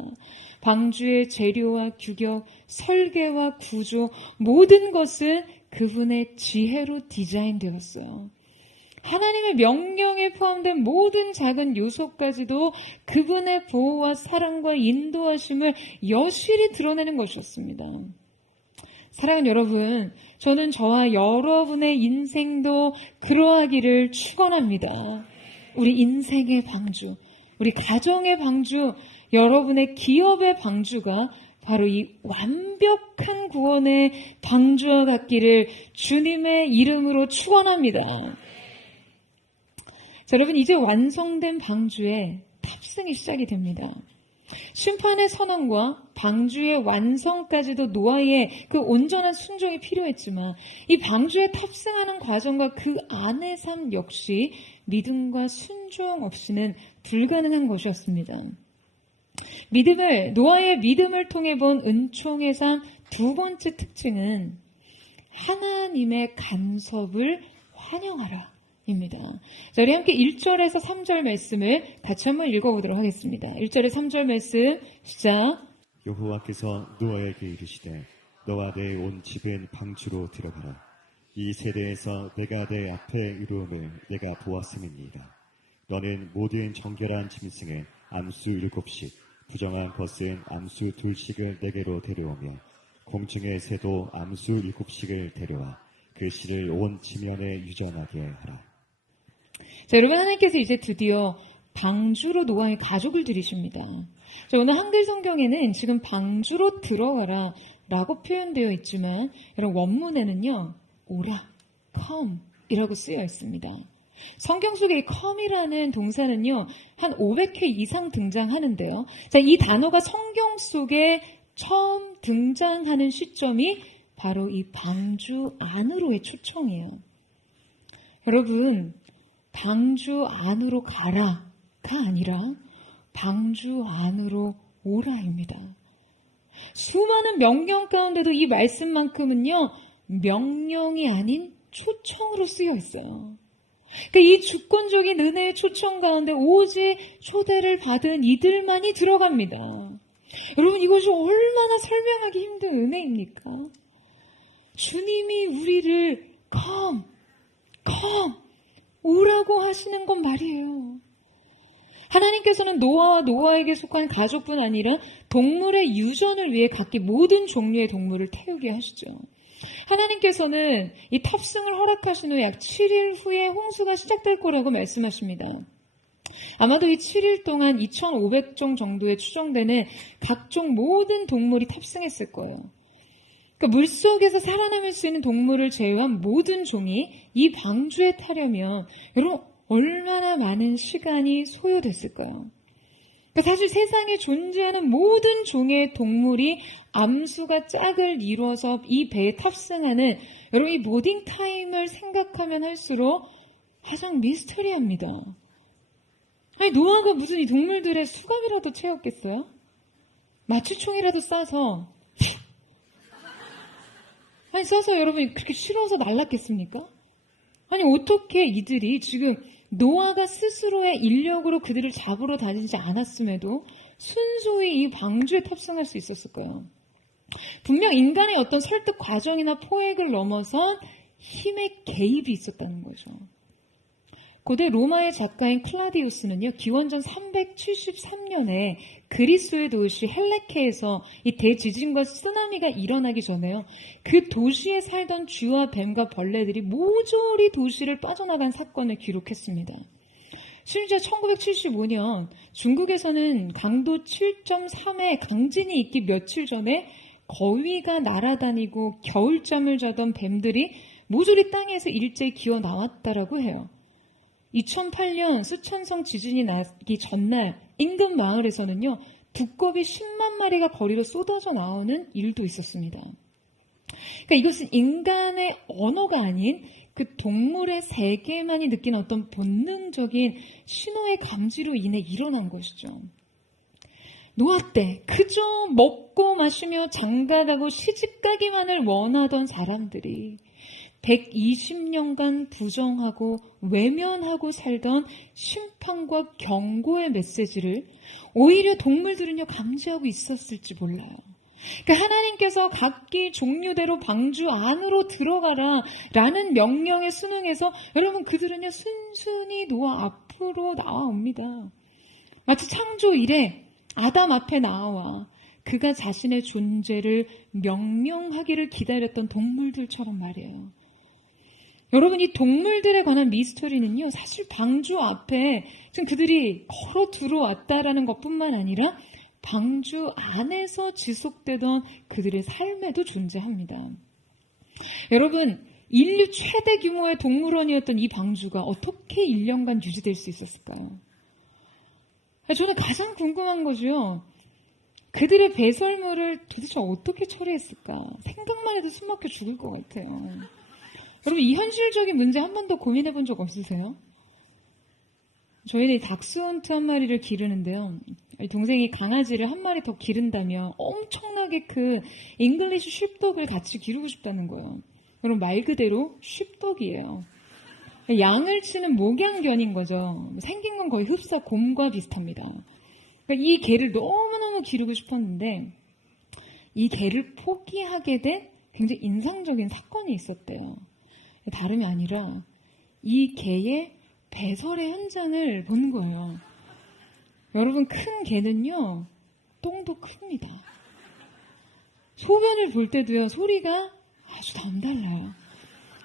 방주의 재료와 규격, 설계와 구조, 모든 것은 그분의 지혜로 디자인되었어요. 하나님의 명령에 포함된 모든 작은 요소까지도 그분의 보호와 사랑과 인도하심을 여실히 드러내는 것이었습니다. 사랑하는 여러분, 저는 저와 여러분의 인생도 그러하기를 축원합니다. 우리 인생의 방주, 우리 가정의 방주, 여러분의 기업의 방주가 바로 이 완벽한 구원의 방주와 같기를 주님의 이름으로 축원합니다. 자, 여러분, 이제 완성된 방주에 탑승이 시작이 됩니다. 심판의 선언과 방주의 완성까지도 노아의 그 온전한 순종이 필요했지만 이 방주에 탑승하는 과정과 그 안의 삶 역시 믿음과 순종 없이는 불가능한 것이었습니다. 노아의 믿음을 통해 본 은총의 삶 두 번째 특징은 하나님의 간섭을 환영하라 입니다. 자, 우리 함께 1절에서 3절 말씀을 같이 한번 읽어보도록 하겠습니다. 1절에 3절 말씀 시작. 여호와께서 노아에게 이르시되 너와 내 온 집은 방주로 들어가라. 이 세대에서 내가 내 앞에 이루음을 내가 보았음이니이다. 너는 모든 정결한 짐승을 암수 7씩, 부정한 것은 암수 2씩을 내게로 데려오며 공중의 새도 암수 7씩을 데려와 그 씨를 온 지면에 유전하게 하라. 자, 여러분, 하나님께서 이제 드디어 방주로 노아의 가족을 들이십니다. 자, 오늘 한글 성경에는 지금 방주로 들어가라 라고 표현되어 있지만 여러분, 원문에는요, 오라, come 이라고 쓰여 있습니다. 성경 속에 이 come이라는 동사는요, 한 500회 이상 등장하는데요. 자, 이 단어가 성경 속에 처음 등장하는 시점이 바로 이 방주 안으로의 초청이에요. 여러분, 방주 안으로 가라가 아니라 방주 안으로 오라입니다. 수많은 명령 가운데도 이 말씀만큼은요, 명령이 아닌 초청으로 쓰여 있어요. 그러니까 이 주권적인 은혜의 초청 가운데 오직 초대를 받은 이들만이 들어갑니다. 여러분, 이것이 얼마나 설명하기 힘든 은혜입니까? 주님이 우리를 come, 오라고 하시는 건 말이에요. 하나님께서는 노아와 노아에게 속한 가족뿐 아니라 동물의 유전을 위해 각기 모든 종류의 동물을 태우게 하시죠. 하나님께서는 이 탑승을 허락하신 후 약 7일 후에 홍수가 시작될 거라고 말씀하십니다. 아마도 이 7일 동안 2,500종 정도에 추정되는 각종 모든 동물이 탑승했을 거예요. 그러니까 물속에서 살아남을 수 있는 동물을 제외한 모든 종이 이 방주에 타려면 여러분 얼마나 많은 시간이 소요됐을까요? 그러니까 사실 세상에 존재하는 모든 종의 동물이 암수가 짝을 이루어서 이 배에 탑승하는 여러분 이 보딩 타임을 생각하면 할수록 가장 미스터리합니다. 아니 노아가 무슨 이 동물들의 수갑이라도 채웠겠어요? 마취총이라도 쏴서 써서 여러분 그렇게 싫어서 날랐겠습니까? 아니 어떻게 이들이 지금 노아가 스스로의 인력으로 그들을 잡으러 다니지 않았음에도 순수히 이 방주에 탑승할 수 있었을까요? 분명 인간의 어떤 설득 과정이나 포획을 넘어선 힘의 개입이 있었다는 거죠. 고대 로마의 작가인 클라디우스는요, 기원전 373년에 그리스의 도시 헬레케에서 이 대지진과 쓰나미가 일어나기 전에요, 그 도시에 살던 쥐와 뱀과 벌레들이 모조리 도시를 빠져나간 사건을 기록했습니다. 심지어 1975년 중국에서는 강도 7.3의 강진이 있기 며칠 전에 거위가 날아다니고 겨울잠을 자던 뱀들이 모조리 땅에서 일제히 기어 나왔다라고 해요. 2008년 수천성 지진이 나기 전날 인근 마을에서는요, 두꺼비 10만 마리가 거리로 쏟아져 나오는 일도 있었습니다. 그러니까 이것은 인간의 언어가 아닌 그 동물의 세계만이 느끼는 어떤 본능적인 신호의 감지로 인해 일어난 것이죠. 노아 때 그저 먹고 마시며 장가가고 시집가기만을 원하던 사람들이 120년간 부정하고 외면하고 살던 심판과 경고의 메시지를 오히려 동물들은요 감지하고 있었을지 몰라요. 그러니까 하나님께서 각기 종류대로 방주 안으로 들어가라 라는 명령에 순응해서 여러분 그들은요 순순히 노아 앞으로 나와옵니다. 마치 창조 이래 아담 앞에 나와 그가 자신의 존재를 명령하기를 기다렸던 동물들처럼 말이에요. 여러분 이 동물들에 관한 미스터리는요 사실 방주 앞에 지금 그들이 걸어 들어왔다라는 것뿐만 아니라 방주 안에서 지속되던 그들의 삶에도 존재합니다. 여러분 인류 최대 규모의 동물원이었던 이 방주가 어떻게 1년간 유지될 수 있었을까요? 저는 가장 궁금한 거죠. 그들의 배설물을 도대체 어떻게 처리했을까? 생각만 해도 숨 막혀 죽을 것 같아요. 여러분 이 현실적인 문제 한 번도 고민해 본 적 없으세요? 저희는 닥스훈트 한 마리를 기르는데요. 동생이 강아지를 한 마리 더 기른다면 엄청나게 큰 잉글리시 쉽독을 같이 기르고 싶다는 거예요. 여러분 말 그대로 쉽독이에요. 양을 치는 목양견인 거죠. 생긴 건 거의 흡사 곰과 비슷합니다. 그러니까 이 개를 너무너무 기르고 싶었는데 이 개를 포기하게 된 굉장히 인상적인 사건이 있었대요. 다름이 아니라 이 개의 배설의 현장을 본 거예요. 여러분 큰 개는요 똥도 큽니다. 소변을 볼 때도요 소리가 아주 남달라요.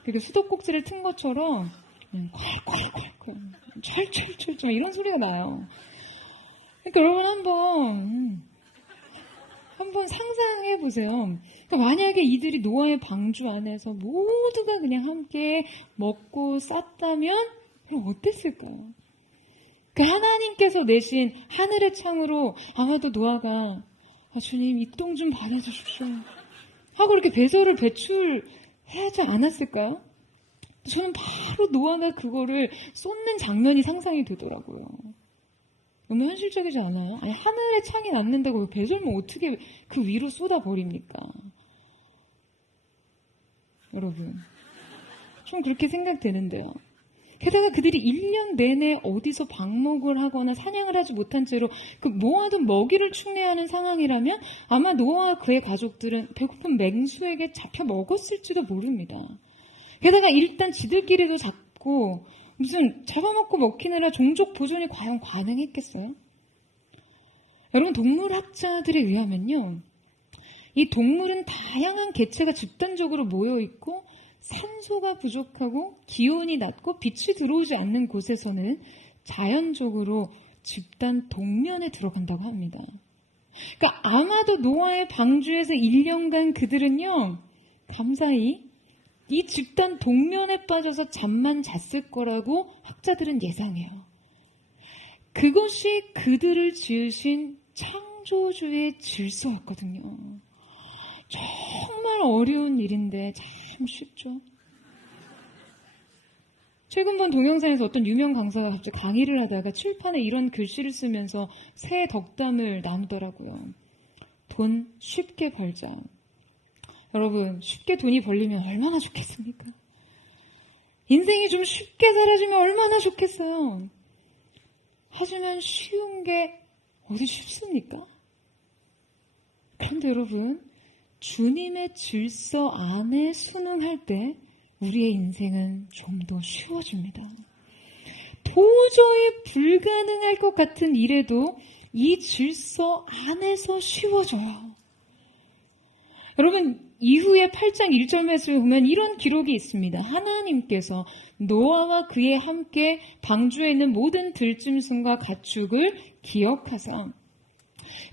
그러니까 수도꼭지를 튼 것처럼 콸콸콸콸 철철철철 이런 소리가 나요. 그러니까 여러분 한번 상상해 보세요. 그러니까 만약에 이들이 노아의 방주 안에서 모두가 그냥 함께 먹고 쌌다면 어땠을까요? 그 하나님께서 내신 하늘의 창으로 아마도 노아가 주님 이 똥 좀 받아주십시오 하고 이렇게 배설을 배출하지 않았을까요? 저는 바로 노아가 그거를 쏟는 장면이 상상이 되더라고요. 너무 현실적이지 않아요? 아니 하늘에 창이 났는다고 배설물 어떻게 그 위로 쏟아버립니까? 여러분 좀 그렇게 생각되는데요. 게다가 그들이 1년 내내 어디서 방목을 하거나 사냥을 하지 못한 채로 그 모아둔 먹이를 축내하는 상황이라면 아마 노아와 그의 가족들은 배고픈 맹수에게 잡혀 먹었을지도 모릅니다. 게다가 일단 지들끼리도 잡고 무슨 잡아먹고 먹히느라 종족 보존이 과연 가능했겠어요? 여러분, 동물학자들에 의하면요, 이 동물은 다양한 개체가 집단적으로 모여있고 산소가 부족하고 기온이 낮고 빛이 들어오지 않는 곳에서는 자연적으로 집단 동면에 들어간다고 합니다. 그러니까 아마도 노아의 방주에서 1년간 그들은요, 감사히 이 집단 동면에 빠져서 잠만 잤을 거라고 학자들은 예상해요. 그것이 그들을 지으신 창조주의 질서였거든요. 정말 어려운 일인데 참 쉽죠. 최근 본 동영상에서 어떤 유명 강사가 갑자기 강의를 하다가 칠판에 이런 글씨를 쓰면서 새 덕담을 나누더라고요. 돈 쉽게 벌자. 여러분, 쉽게 돈이 벌리면 얼마나 좋겠습니까? 인생이 좀 쉽게 사라지면 얼마나 좋겠어요. 하지만 쉬운 게 어디 쉽습니까? 그런데 여러분, 주님의 질서 안에 순응할 때 우리의 인생은 좀 더 쉬워집니다. 도저히 불가능할 것 같은 일에도 이 질서 안에서 쉬워져요. 여러분, 이후에 8장 1절 말씀을 보면 이런 기록이 있습니다. 하나님께서 노아와 그에 함께 방주에 있는 모든 들짐승과 가축을 기억하사.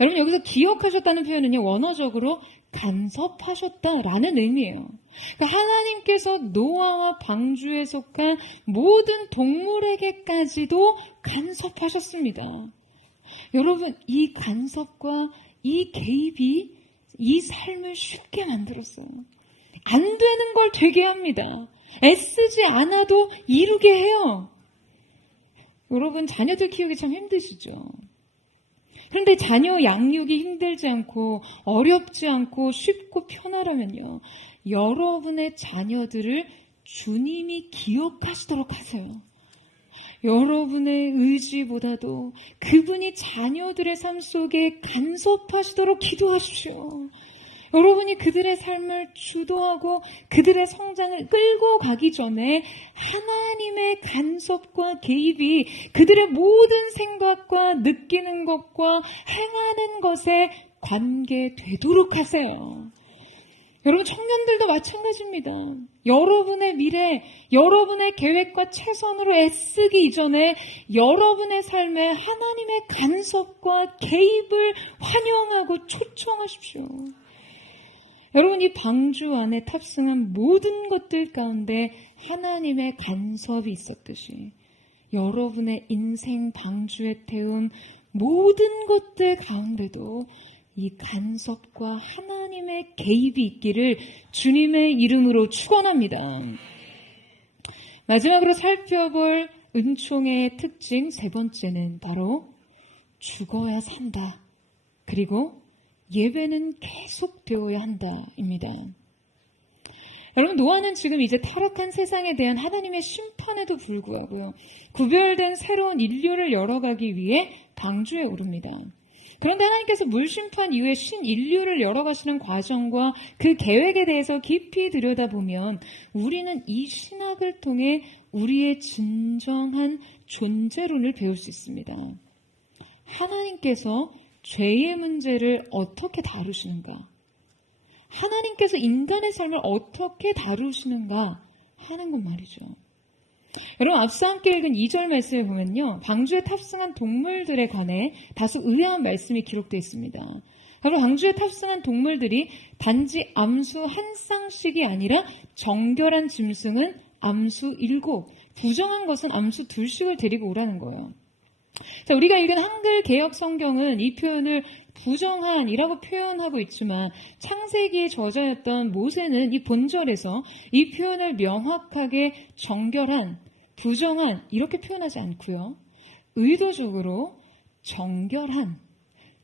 여러분, 여기서 기억하셨다는 표현은요, 원어적으로 간섭하셨다라는 의미예요. 그러니까 하나님께서 노아와 방주에 속한 모든 동물에게까지도 간섭하셨습니다. 여러분, 이 간섭과 이 개입이 이 삶을 쉽게 만들었어요. 안 되는 걸 되게 합니다. 애쓰지 않아도 이루게 해요. 여러분, 자녀들 키우기 참 힘드시죠? 그런데 자녀 양육이 힘들지 않고 어렵지 않고 쉽고 편하라면요, 여러분의 자녀들을 주님이 기억하시도록 하세요. 여러분의 의지보다도 그분이 자녀들의 삶 속에 간섭하시도록 기도하십시오. 여러분이 그들의 삶을 주도하고 그들의 성장을 끌고 가기 전에 하나님의 간섭과 개입이 그들의 모든 생각과 느끼는 것과 행하는 것에 관계되도록 하세요. 여러분, 청년들도 마찬가지입니다. 여러분의 미래, 여러분의 계획과 최선으로 애쓰기 이전에 여러분의 삶에 하나님의 간섭과 개입을 환영하고 초청하십시오. 여러분, 이 방주 안에 탑승한 모든 것들 가운데 하나님의 간섭이 있었듯이 여러분의 인생 방주에 태운 모든 것들 가운데도 이 간섭과 하나님의 개입이 있기를 주님의 이름으로 축원합니다. 마지막으로 살펴볼 은총의 특징 세 번째는 바로 죽어야 산다. 그리고 예배는 계속되어야 한다입니다. 여러분, 노아는 지금 이제 타락한 세상에 대한 하나님의 심판에도 불구하고요, 구별된 새로운 인류를 열어가기 위해 방주에 오릅니다. 그런데 하나님께서 물심판 이후에 신인류를 열어가시는 과정과 그 계획에 대해서 깊이 들여다보면 우리는 이 신학을 통해 우리의 진정한 존재론을 배울 수 있습니다. 하나님께서 죄의 문제를 어떻게 다루시는가? 하나님께서 인간의 삶을 어떻게 다루시는가 하는 것 말이죠. 여러분, 앞서 함께 읽은 2절 말씀을 보면요, 방주에 탑승한 동물들에 관해 다소 의아한 말씀이 기록되어 있습니다. 바로 방주에 탑승한 동물들이 단지 암수 한 쌍씩이 아니라 정결한 짐승은 암수 7, 부정한 것은 암수 2씩을 데리고 오라는 거예요. 자, 우리가 읽은 한글 개역 성경은 이 표현을 부정한이라고 표현하고 있지만 창세기의 저자였던 모세는 이 본절에서 이 표현을 명확하게 정결한, 부정한 이렇게 표현하지 않고요, 의도적으로 정결한,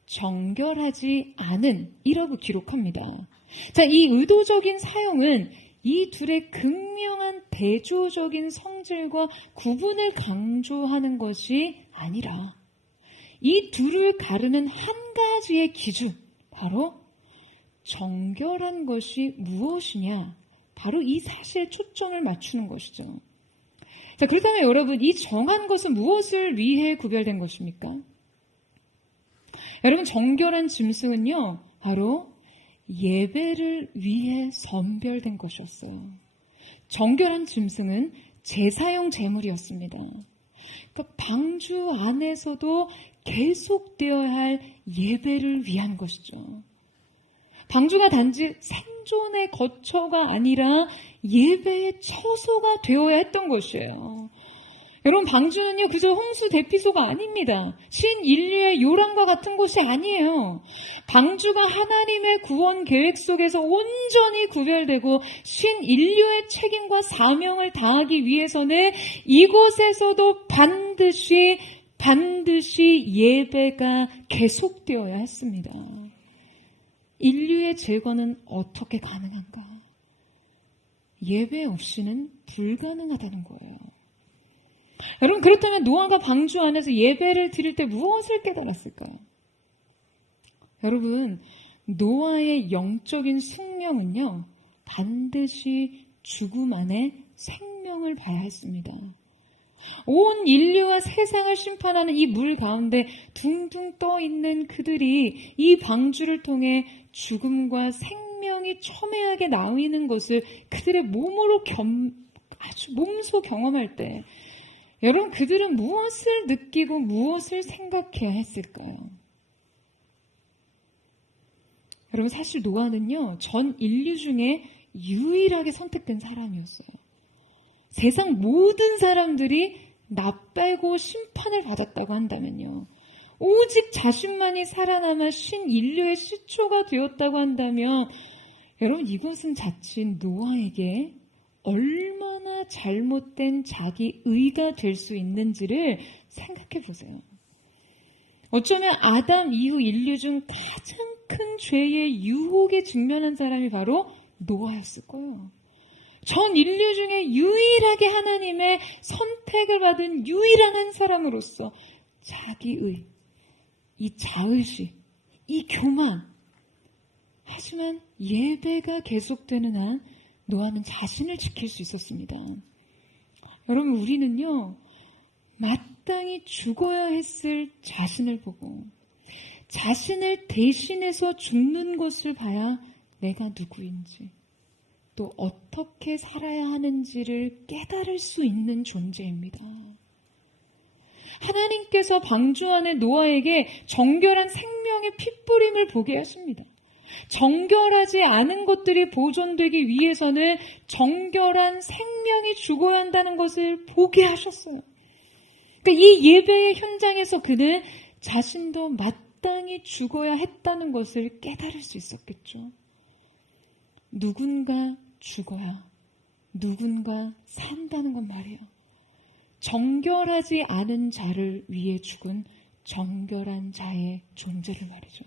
정결하지 않은 이라고 기록합니다. 자, 이 의도적인 사용은 이 둘의 극명한 대조적인 성질과 구분을 강조하는 것이 아니라 이 둘을 가르는 한 가지의 기준, 바로 정결한 것이 무엇이냐, 바로 이 사실에 초점을 맞추는 것이죠. 자, 그렇다면 여러분, 이 정한 것은 무엇을 위해 구별된 것입니까? 여러분, 정결한 짐승은요, 바로 예배를 위해 선별된 것이었어요. 정결한 짐승은 제사용 제물이었습니다. 그러니까 방주 안에서도 계속되어야 할 예배를 위한 것이죠. 방주가 단지 생존의 거처가 아니라 예배의 처소가 되어야 했던 것이에요. 여러분, 방주는요, 그저 홍수 대피소가 아닙니다. 신인류의 요람과 같은 곳이 아니에요. 방주가 하나님의 구원 계획 속에서 온전히 구별되고 신인류의 책임과 사명을 다하기 위해서는 이곳에서도 반드시 예배가 계속되어야 했습니다. 인류의 제거는 어떻게 가능한가? 예배 없이는 불가능하다는 거예요. 여러분, 그렇다면 노아가 방주 안에서 예배를 드릴 때 무엇을 깨달았을까요? 여러분, 노아의 영적인 숙명은요, 반드시 죽음 안에 생명을 봐야 했습니다. 온 인류와 세상을 심판하는 이 물 가운데 둥둥 떠 있는 그들이 이 방주를 통해 죽음과 생명이 첨예하게 나오는 것을 그들의 몸으로 아주 몸소 경험할 때, 여러분, 그들은 무엇을 느끼고 무엇을 생각해야 했을까요? 여러분, 사실 노아는요, 전 인류 중에 유일하게 선택된 사람이었어요. 세상 모든 사람들이 나 빼고 심판을 받았다고 한다면요, 오직 자신만이 살아남아 신인류의 시초가 되었다고 한다면, 여러분, 이것은 자칫 노아에게 얼마나 잘못된 자기 의가 될 수 있는지를 생각해 보세요. 어쩌면 아담 이후 인류 중 가장 큰 죄의 유혹에 직면한 사람이 바로 노아였을 거예요. 전 인류 중에 유일하게 하나님의 선택을 받은 유일한 한 사람으로서 자기의, 이 자의식, 이 교만, 하지만 예배가 계속되는 한 노아는 자신을 지킬 수 있었습니다. 여러분, 우리는요, 마땅히 죽어야 했을 자신을 보고 자신을 대신해서 죽는 것을 봐야 내가 누구인지, 또 어떻게 살아야 하는지를 깨달을 수 있는 존재입니다. 하나님께서 방주 안에 노아에게 정결한 생명의 핏부림을 보게 하십니다. 정결하지 않은 것들이 보존되기 위해서는 정결한 생명이 죽어야 한다는 것을 보게 하셨어요. 그러니까 이 예배의 현장에서 그는 자신도 마땅히 죽어야 했다는 것을 깨달을 수 있었겠죠. 누군가 죽어야 누군가 산다는 건 말이에요. 정결하지 않은 자를 위해 죽은 정결한 자의 존재를 말이죠.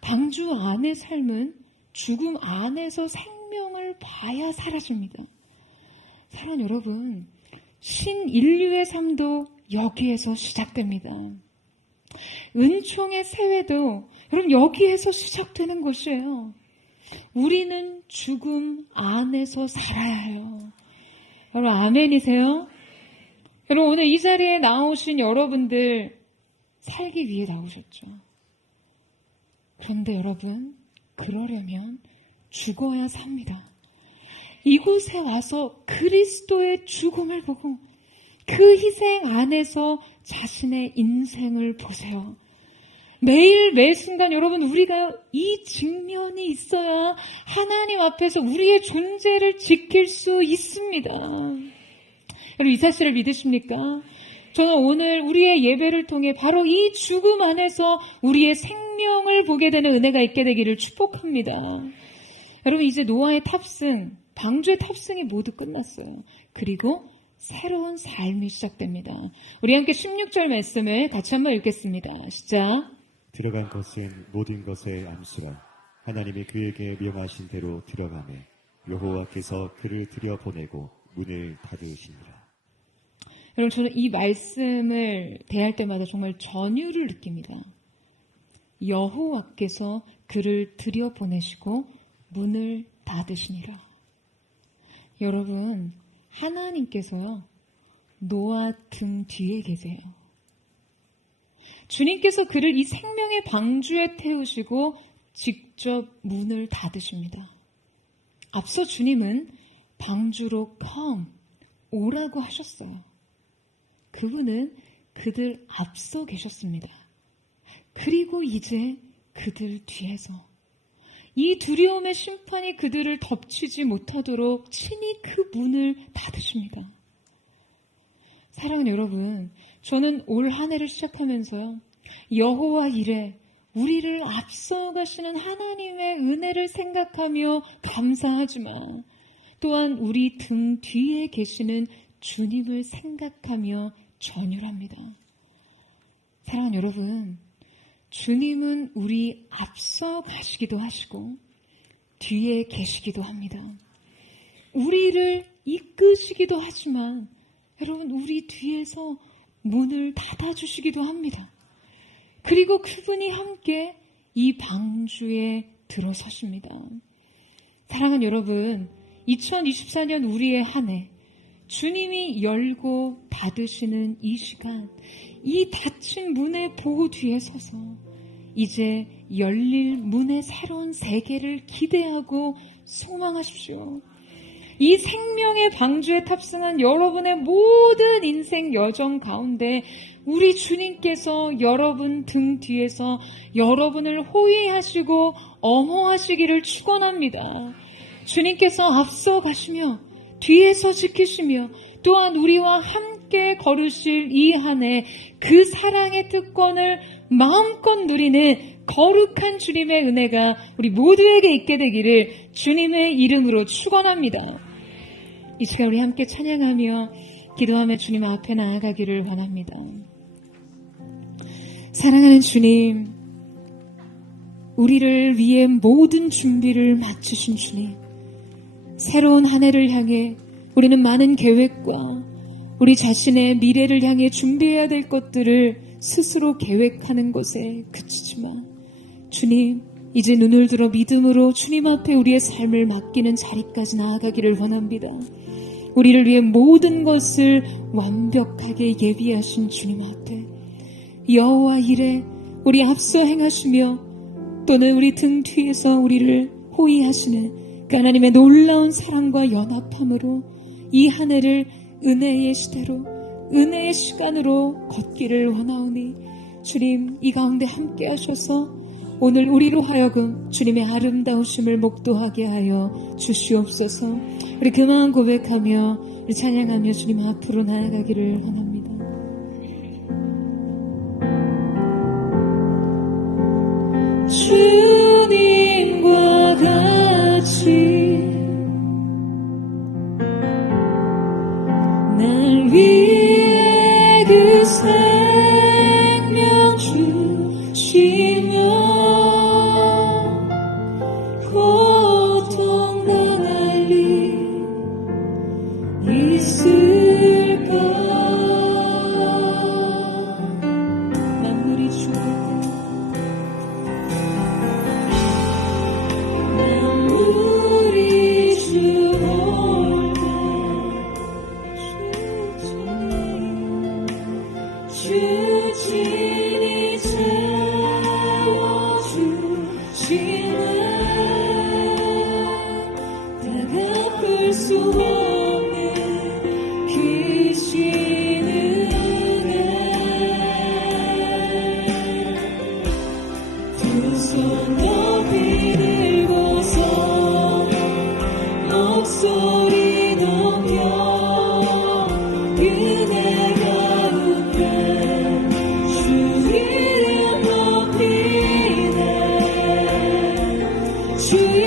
방주 안의 삶은 죽음 안에서 생명을 봐야 사라집니다. 사랑하는 여러분, 신인류의 삶도 여기에서 시작됩니다. 은총의 세회도 여러분 여기에서 시작되는 것이에요. 우리는 죽음 안에서 살아야 해요. 여러분, 아멘이세요? 여러분, 오늘 이 자리에 나오신 여러분들 살기 위해 나오셨죠. 그런데 여러분, 그러려면 죽어야 삽니다. 이곳에 와서 그리스도의 죽음을 보고 그 희생 안에서 자신의 인생을 보세요. 매일 매 순간 여러분, 우리가 이 직면이 있어야 하나님 앞에서 우리의 존재를 지킬 수 있습니다. 여러분, 이 사실을 믿으십니까? 저는 오늘 우리의 예배를 통해 바로 이 죽음 안에서 우리의 생명을 보게 되는 은혜가 있게 되기를 축복합니다. 여러분, 이제 노아의 탑승, 방주의 탑승이 모두 끝났어요. 그리고 새로운 삶이 시작됩니다. 우리 함께 16절 말씀을 같이 한번 읽겠습니다. 시작. 들어간 것은 모든 것의 암수라 하나님이 그에게 명하신 대로 들어가매 여호와께서 그를 들여보내고 문을 닫으시니라. 여러분, 저는 이 말씀을 대할 때마다 정말 전율을 느낍니다. 여호와께서 그를 들여보내시고 문을 닫으시니라. 여러분, 하나님께서요, 노아 등 뒤에 계세요. 주님께서 그를 이 생명의 방주에 태우시고 직접 문을 닫으십니다. 앞서 주님은 방주로 come, 오라고 하셨어요. 그분은 그들 앞서 계셨습니다. 그리고 이제 그들 뒤에서 이 두려움의 심판이 그들을 덮치지 못하도록 친히 그 문을 닫으십니다. 사랑하는 여러분, 저는 올 한 해를 시작하면서요, 여호와 이레, 우리를 앞서 가시는 하나님의 은혜를 생각하며 감사하지만 또한 우리 등 뒤에 계시는 주님을 생각하며 전율합니다. 사랑하는 여러분, 주님은 우리 앞서 가시기도 하시고 뒤에 계시기도 합니다. 우리를 이끄시기도 하지만 여러분, 우리 뒤에서 문을 닫아주시기도 합니다. 그리고 그분이 함께 이 방주에 들어서십니다. 사랑하는 여러분, 2024년 우리의 한 해, 주님이 열고 닫으시는 이 시간, 이 닫힌 문의 보호 뒤에 서서 이제 열릴 문의 새로운 세계를 기대하고 소망하십시오. 이 생명의 방주에 탑승한 여러분의 모든 인생 여정 가운데 우리 주님께서 여러분 등 뒤에서 여러분을 호위하시고 엄호하시기를 축원합니다. 주님께서 앞서 가시며 뒤에서 지키시며 또한 우리와 함께 걸으실 이 한 해 그 사랑의 특권을 마음껏 누리는 거룩한 주님의 은혜가 우리 모두에게 있게 되기를 주님의 이름으로 축원합니다. 이 시간 우리 함께 찬양하며 기도하며 주님 앞에 나아가기를 원합니다. 사랑하는 주님, 우리를 위해 모든 준비를 마치신 주님, 새로운 한 해를 향해 우리는 많은 계획과 우리 자신의 미래를 향해 준비해야 될 것들을 스스로 계획하는 것에 그치지만 주님, 이제 눈을 들어 믿음으로 주님 앞에 우리의 삶을 맡기는 자리까지 나아가기를 원합니다. 우리를 위해 모든 것을 완벽하게 예비하신 주님 앞에 여호와 이레, 우리 앞서 행하시며 또는 우리 등 뒤에서 우리를 호위하시는 그 하나님의 놀라운 사랑과 연합함으로 이 한 해를 은혜의 시대로, 은혜의 시간으로 걷기를 원하오니 주님, 이 가운데 함께 하셔서 오늘 우리로 하여금 주님의 아름다우심을 목도하게 하여 주시옵소서. 우리 그 마음 고백하며 우리 찬양하며 주님 앞으로 나아가기를 원합니다. 주님과 같이 날 위해 그 생명 주시며 고통 당할 일 있을까? 만물이 죽을 만물이 죽을 주진이 채워주시네. 다 갚을 수 없는 귀신 은혜, 두 손 높이 들고서 목소리 높여 그대 가운데 주 이름 높이네. 주의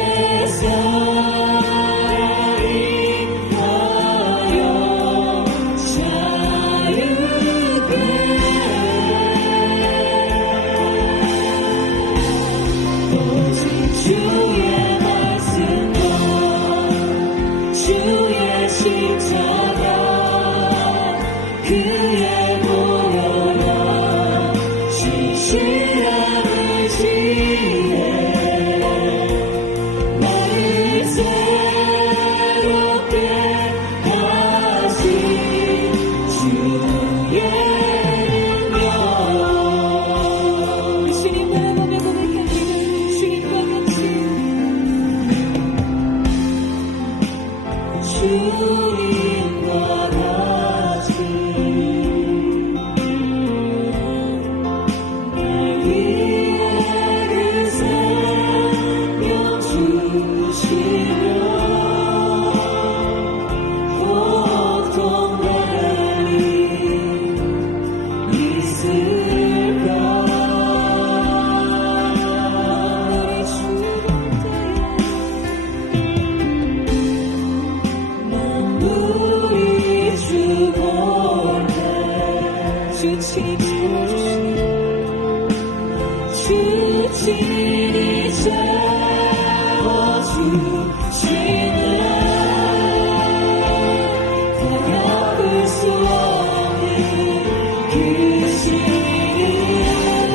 사랑이 하여 자유게 오직 주의 말씀과 주의 십자가 그의 보혈과 진실함을 지혜 나를 새롭게 하신 주의 능력 주님과 몸에 고백합니다. 주님과 같이 주님과 같이 날 위해 그 생명 주시며 어떤 날이 있을까 우리 죽을 때 우리 죽을 때 주 친히 채워주시니 주 친히 채워주시네 가까울 수 없는 그 시련에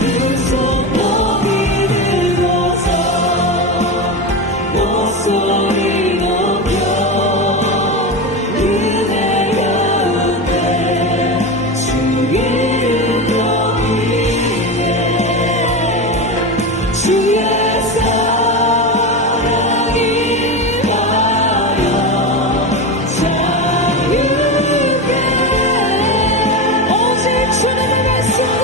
그 손 높이 들고서 목소리 높여 은혜 가운데 주 이름 높이네 주의 사랑이 하여 자유롭게 오직 주님의 말씀과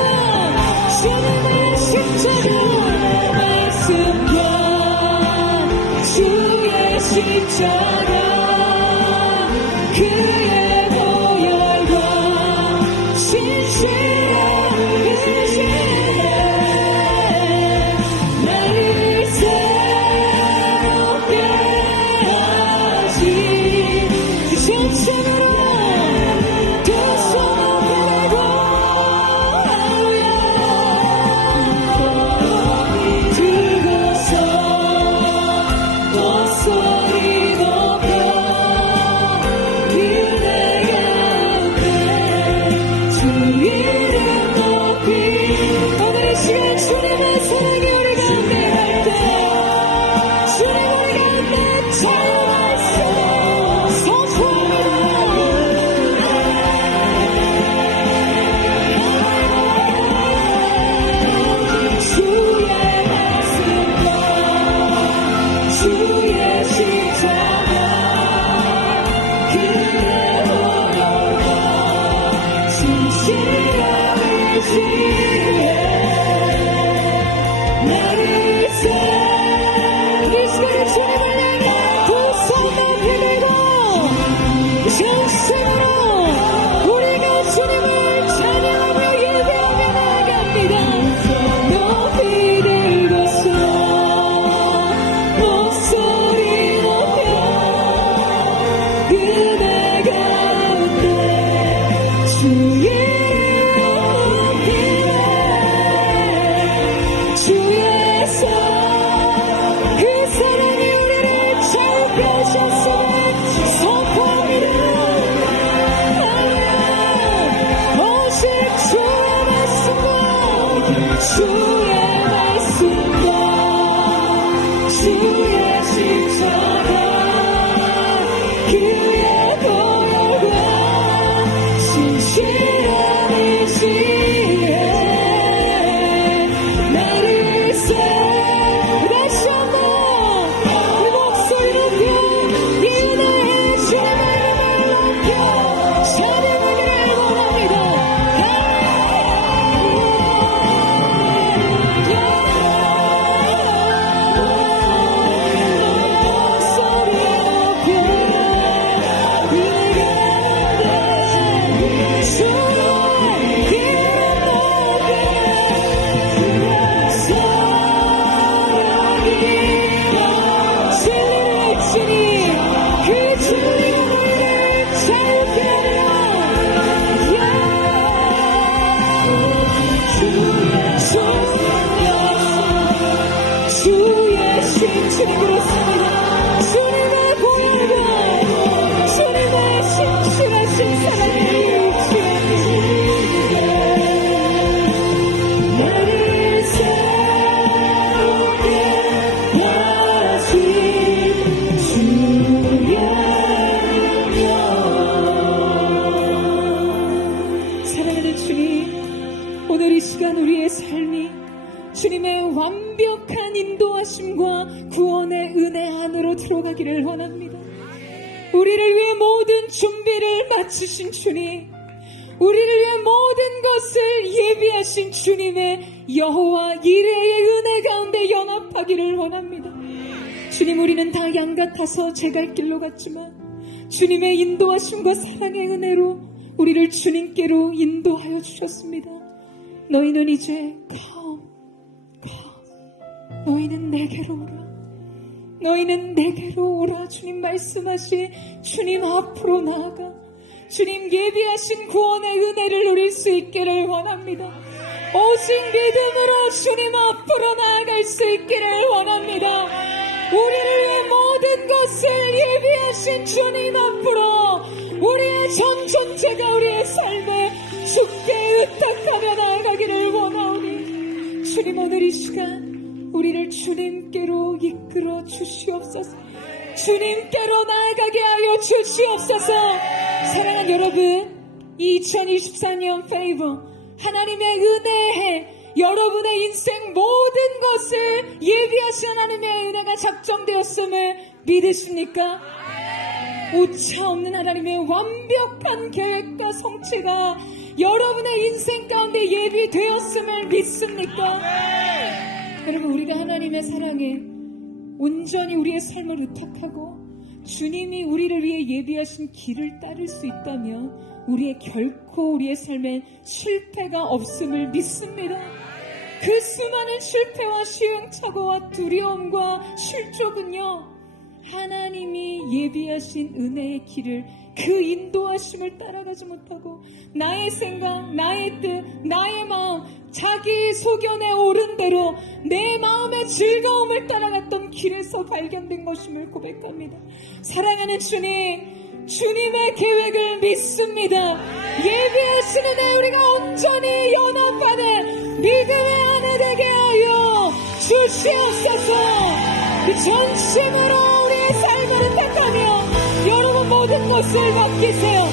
주님의 십자가 말씀과 주의 십자가 그의 보혈과 진실함을 지혜 나를 새롭게 하시 그 정신으로 두 손을 들고 들고서 목소리 높여 은혜 가운데 주 이름 높이 오늘 이 시간 주님의 사랑이 우리 가운데 할 때 주님 우리 가운데 채워서 선포합니다 주의 말씀과 주의 십자가 그의 보혈과 진실함을 지혜 나를 우리 시간에 주님을 향해 두 손 높이 들고 정신으로 우리가 주님을 찬양하며 예배하며 나아갑니다. 높이 들고서 목소리 높여 은혜 가운데 주 이름 높이네 주의 사랑 그 사랑이 우리를 자유케 하셨음을 선포합니다. 할렐루야 오직 주의 말씀과 주의 말씀과 주의 십자가 그의 보혈과 진실함을 지혜 나를 다시 한번 우리 목소리 높여 이 은혜의 제목을 높여 찬양하기를 원합니다. 목소리 높여 주님 그렇습니다. 주님의 보혈과 주님의 신실하신 사랑의 우리의 삶이 주님의 완벽한 인도하심과 구원의 은혜 안으로 들어가기를 원합니다. 우리를 위해 모든 준비를 마치신 주님, 우리를 위해 모든 것을 예비하신 주님의 여호와 이레의 은혜 가운데 연합하기를 원합니다. 주님, 우리는 다 양 같아서 제갈 길로 갔지만 주님의 인도하심과 사랑의 은혜로 우리를 주님께로 인도하여 주셨습니다. 너희는 이제 너희는 내게로 오라. 너희는 내게로 오라. 주님 말씀하신 주님 앞으로 나아가 주님 예비하신 구원의 은혜를 누릴 수 있기를 원합니다. 오직 믿음으로 주님 앞으로 나아갈 수 있기를 원합니다. 우리를 위해 모든 것을 예비하신 주님 앞으로 우리의 전 전체가 우리의 삶에 주께 의탁하며 나아가기를 원하오니 주님, 오늘 이 시간 우리를 주님께로 이끌어 주시옵소서. 주님께로 나아가게 하여 주시옵소서. 사랑하는 여러분, 2024년 페이버 하나님의 은혜에 여러분의 인생 모든 것을 예비하신 하나님의 은혜가 작정되었음을 믿으십니까? 오차 없는 하나님의 완벽한 계획과 성취가 여러분의 인생 가운데 예비되었음을 믿습니까? 여러분, 우리가 하나님의 사랑에 온전히 우리의 삶을 의탁하고 주님이 우리를 위해 예비하신 길을 따를 수 있다면 결코 우리의 삶에 실패가 없음을 믿습니다. 그 수많은 실패와 시행착오와 두려움과 실족은요, 하나님이 예비하신 은혜의 길을 그 인도하심을 따라가지 못하고 나의 생각, 나의 뜻, 나의 마음, 자기 소견에 오른 대로 내 마음의 즐거움을 따라갔던 길에서 발견된 것임을 고백합니다. 사랑하는 주님, 주님의 계획을 믿습니다. 예비하신 은혜 우리가 온전히 연합하는 믿음의 안에 되게 하여 주시옵소서. 그 전심으로 우리의 삶을 의탁하며 여러분 모든 것을 맡기세요.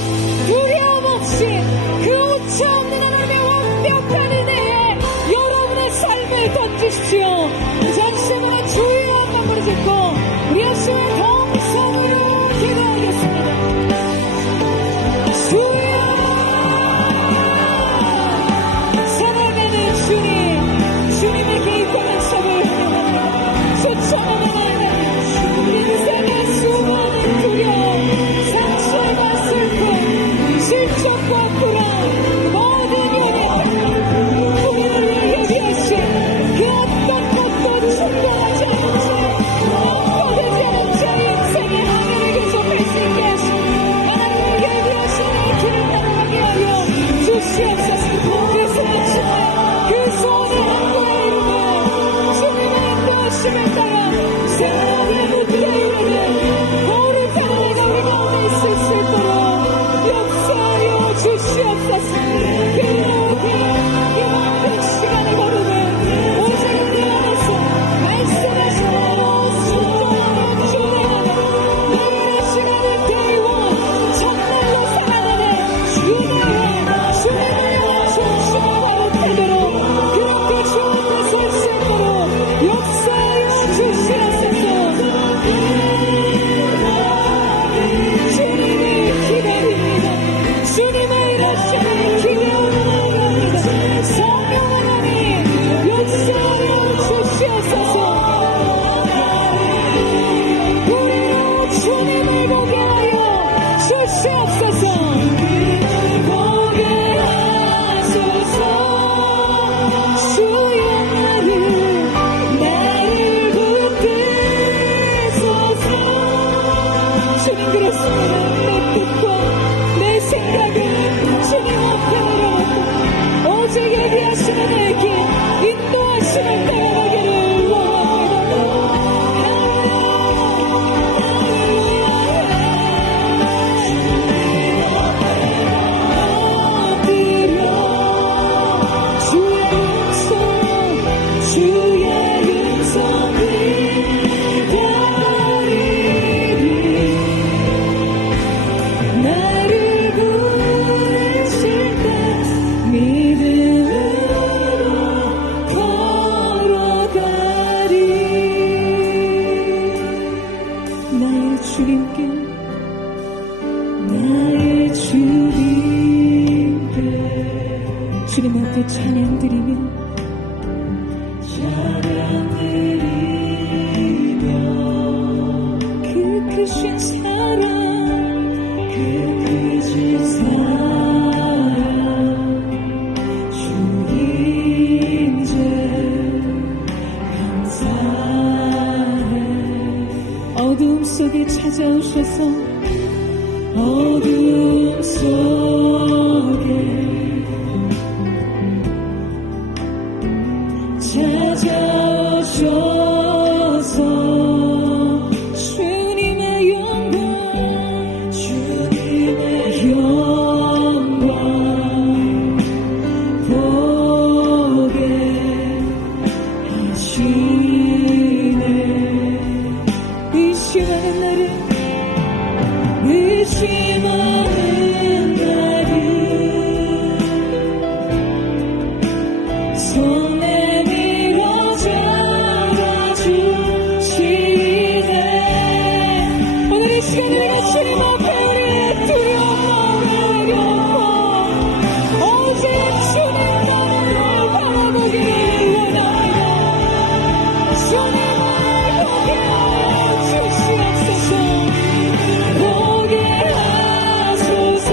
두려움 없이 그 오차 없는 하나님의 완벽한 은혜에 여러분의 삶을 던지십시오. 그 전심으로 주의 한번 부르짖고 우리 예수의 동성으로 기도하겠습니다. 주여, 사랑하는 주님, 주님의 개입하는 삶을 환영합니다. 수천만의 하나님, 인생의 수많은 두려움, 상처와 슬픔, 실족과 불안, 모든 연애, 우리를 위해 예비하신 그 어떤 것도 충분하지 않은 헛되지 않은 제 인생의 하늘을 계속할 수 있게 하시고 하나님을 예비하신 이 길을 따라가게 하여 주시옵소서. 그 소원을 그 소원의 한구에 이루며 주님의 인도하심을 따라 생각의 무대에 이르는 거룩한 내가 우리 가운데 있을 수 있도록 역사하여 주시옵소서. 그렇게 이 모든 시간을 거르는 오직 내 안에서 말씀하시고 순종하고 준행하는 너희의 시간을 대원 정말로 살아가는 주님의 중심을 바로 태도로 그렇게 좋은 것을 쓸 있도록 역사하여 주시옵소서. 주님을 기다립니다. 주님의 일하심을 기대하옵나이다. 성령 하나님 역사하여 주시옵소서. 우리로 주님을 보게 하여 주시옵소서. 보게 하소서. 주여 나를 붙드소서. 주님 그렇습니다. 내 뜻과 내 생각을 주님 앞에 내려놓고 오직 예비하시는 내 길, 인도하심을 따라가기를 원합니다. 또 찬양 드리며 그 크신 사랑 그 크신 사랑 주 인제 감사해. 어두움 속에 찾아오셔서 어두움 속에 찾아오셔서 주님의 영광 보게 하시네. 의심하는 날은 손 내밀어 잡아주시네. 오늘 이 시간에 우리가 주님 앞에 우리의 두려움을 내려놓고 오직 주님만을 바라보기를 원합니다. 주님만을 보게 하여 주시옵소서. 보게 하소서.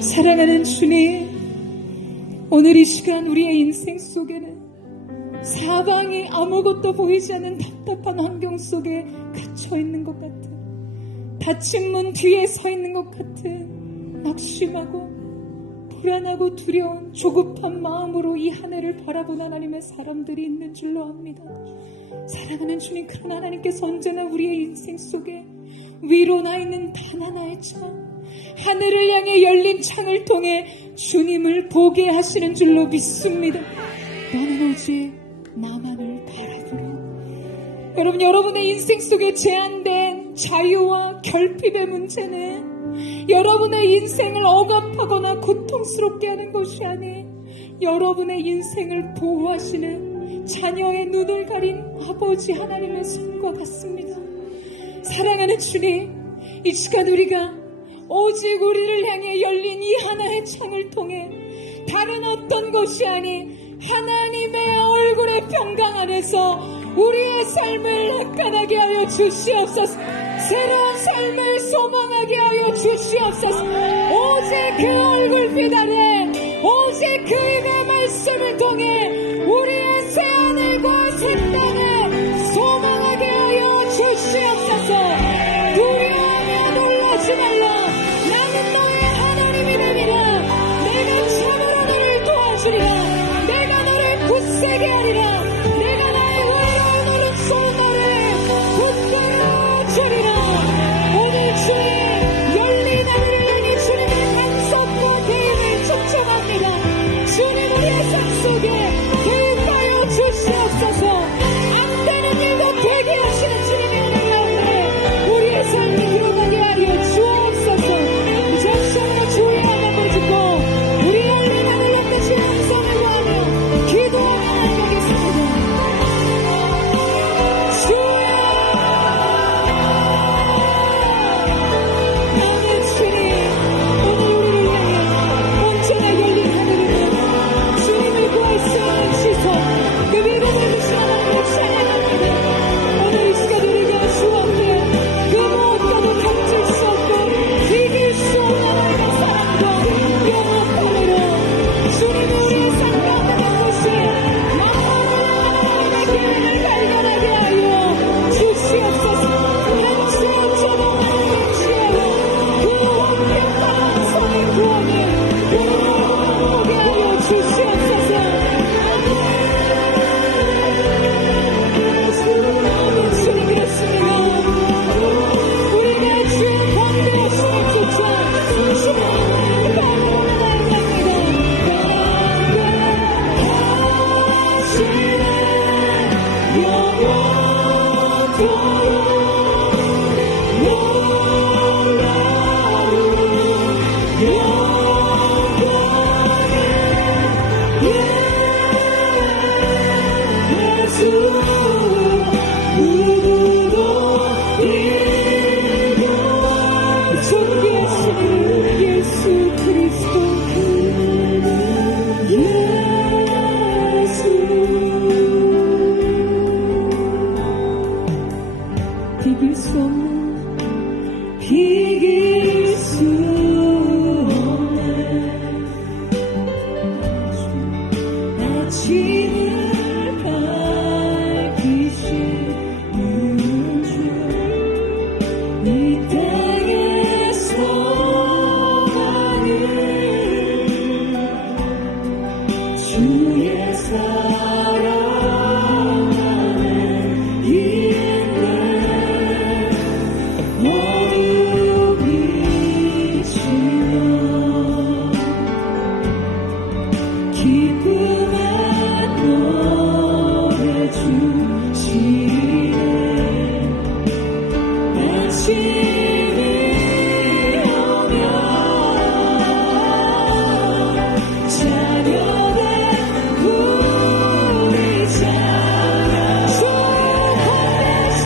사랑하는 주님, 오늘 이 시간 우리의 인생 속에는 사방이 아무것도 보이지 않는 답답한 환경 속에 갇혀 있는 것 같은, 닫힌 문 뒤에 서 있는 것 같은 낙심하고 불안하고 두려운 조급한 마음으로 이 한 해를 바라본 하나님의 사람들이 있는 줄로 압니다. 사랑하는 주님, 그런 하나님께서 언제나 우리의 인생 속에 위로 나 있는 단 하나의 창, 하늘을 향해 열린 창을 통해 주님을 보게 하시는 줄로 믿습니다. 너는 오직 나만을 바라보라. 여러분, 여러분의 인생 속에 제한된 자유와 결핍의 문제는 여러분의 인생을 억압하거나 고통스럽게 하는 것이 아닌 여러분의 인생을 보호하시는 자녀의 눈을 가린 아버지 하나님의 손과 같습니다. 사랑하는 주님, 이 시간 우리가 오직 우리를 향해 열린 이 하나의 창을 통해 다른 어떤 것이 아닌 하나님의 얼굴의 평강 안에서 우리의 삶을 나타나게 하여 주시옵소서. 새로운 삶을 소망하게 하여 주시옵소서. 오직 그 얼굴빛 아래, 오직 그 입의 말씀을 통해 우리의 새 하늘과 새 땅을 소망하게 하여 주시옵소서. 두려워하며 놀라지 말라. 나는 너의 하나님이 되리라. 내가 참으로 너를 도와주리라. 내가 너를 굳세게 하리라. 내가 나의 의로운 비길 수 없는 비길 수 없는 아침을 밝히시는 주 이 땅에서 나를 주의 사랑 안에 있네 기쁨의 노래 주시네 당신이 오면 자녀된 우리 자녀 소유하신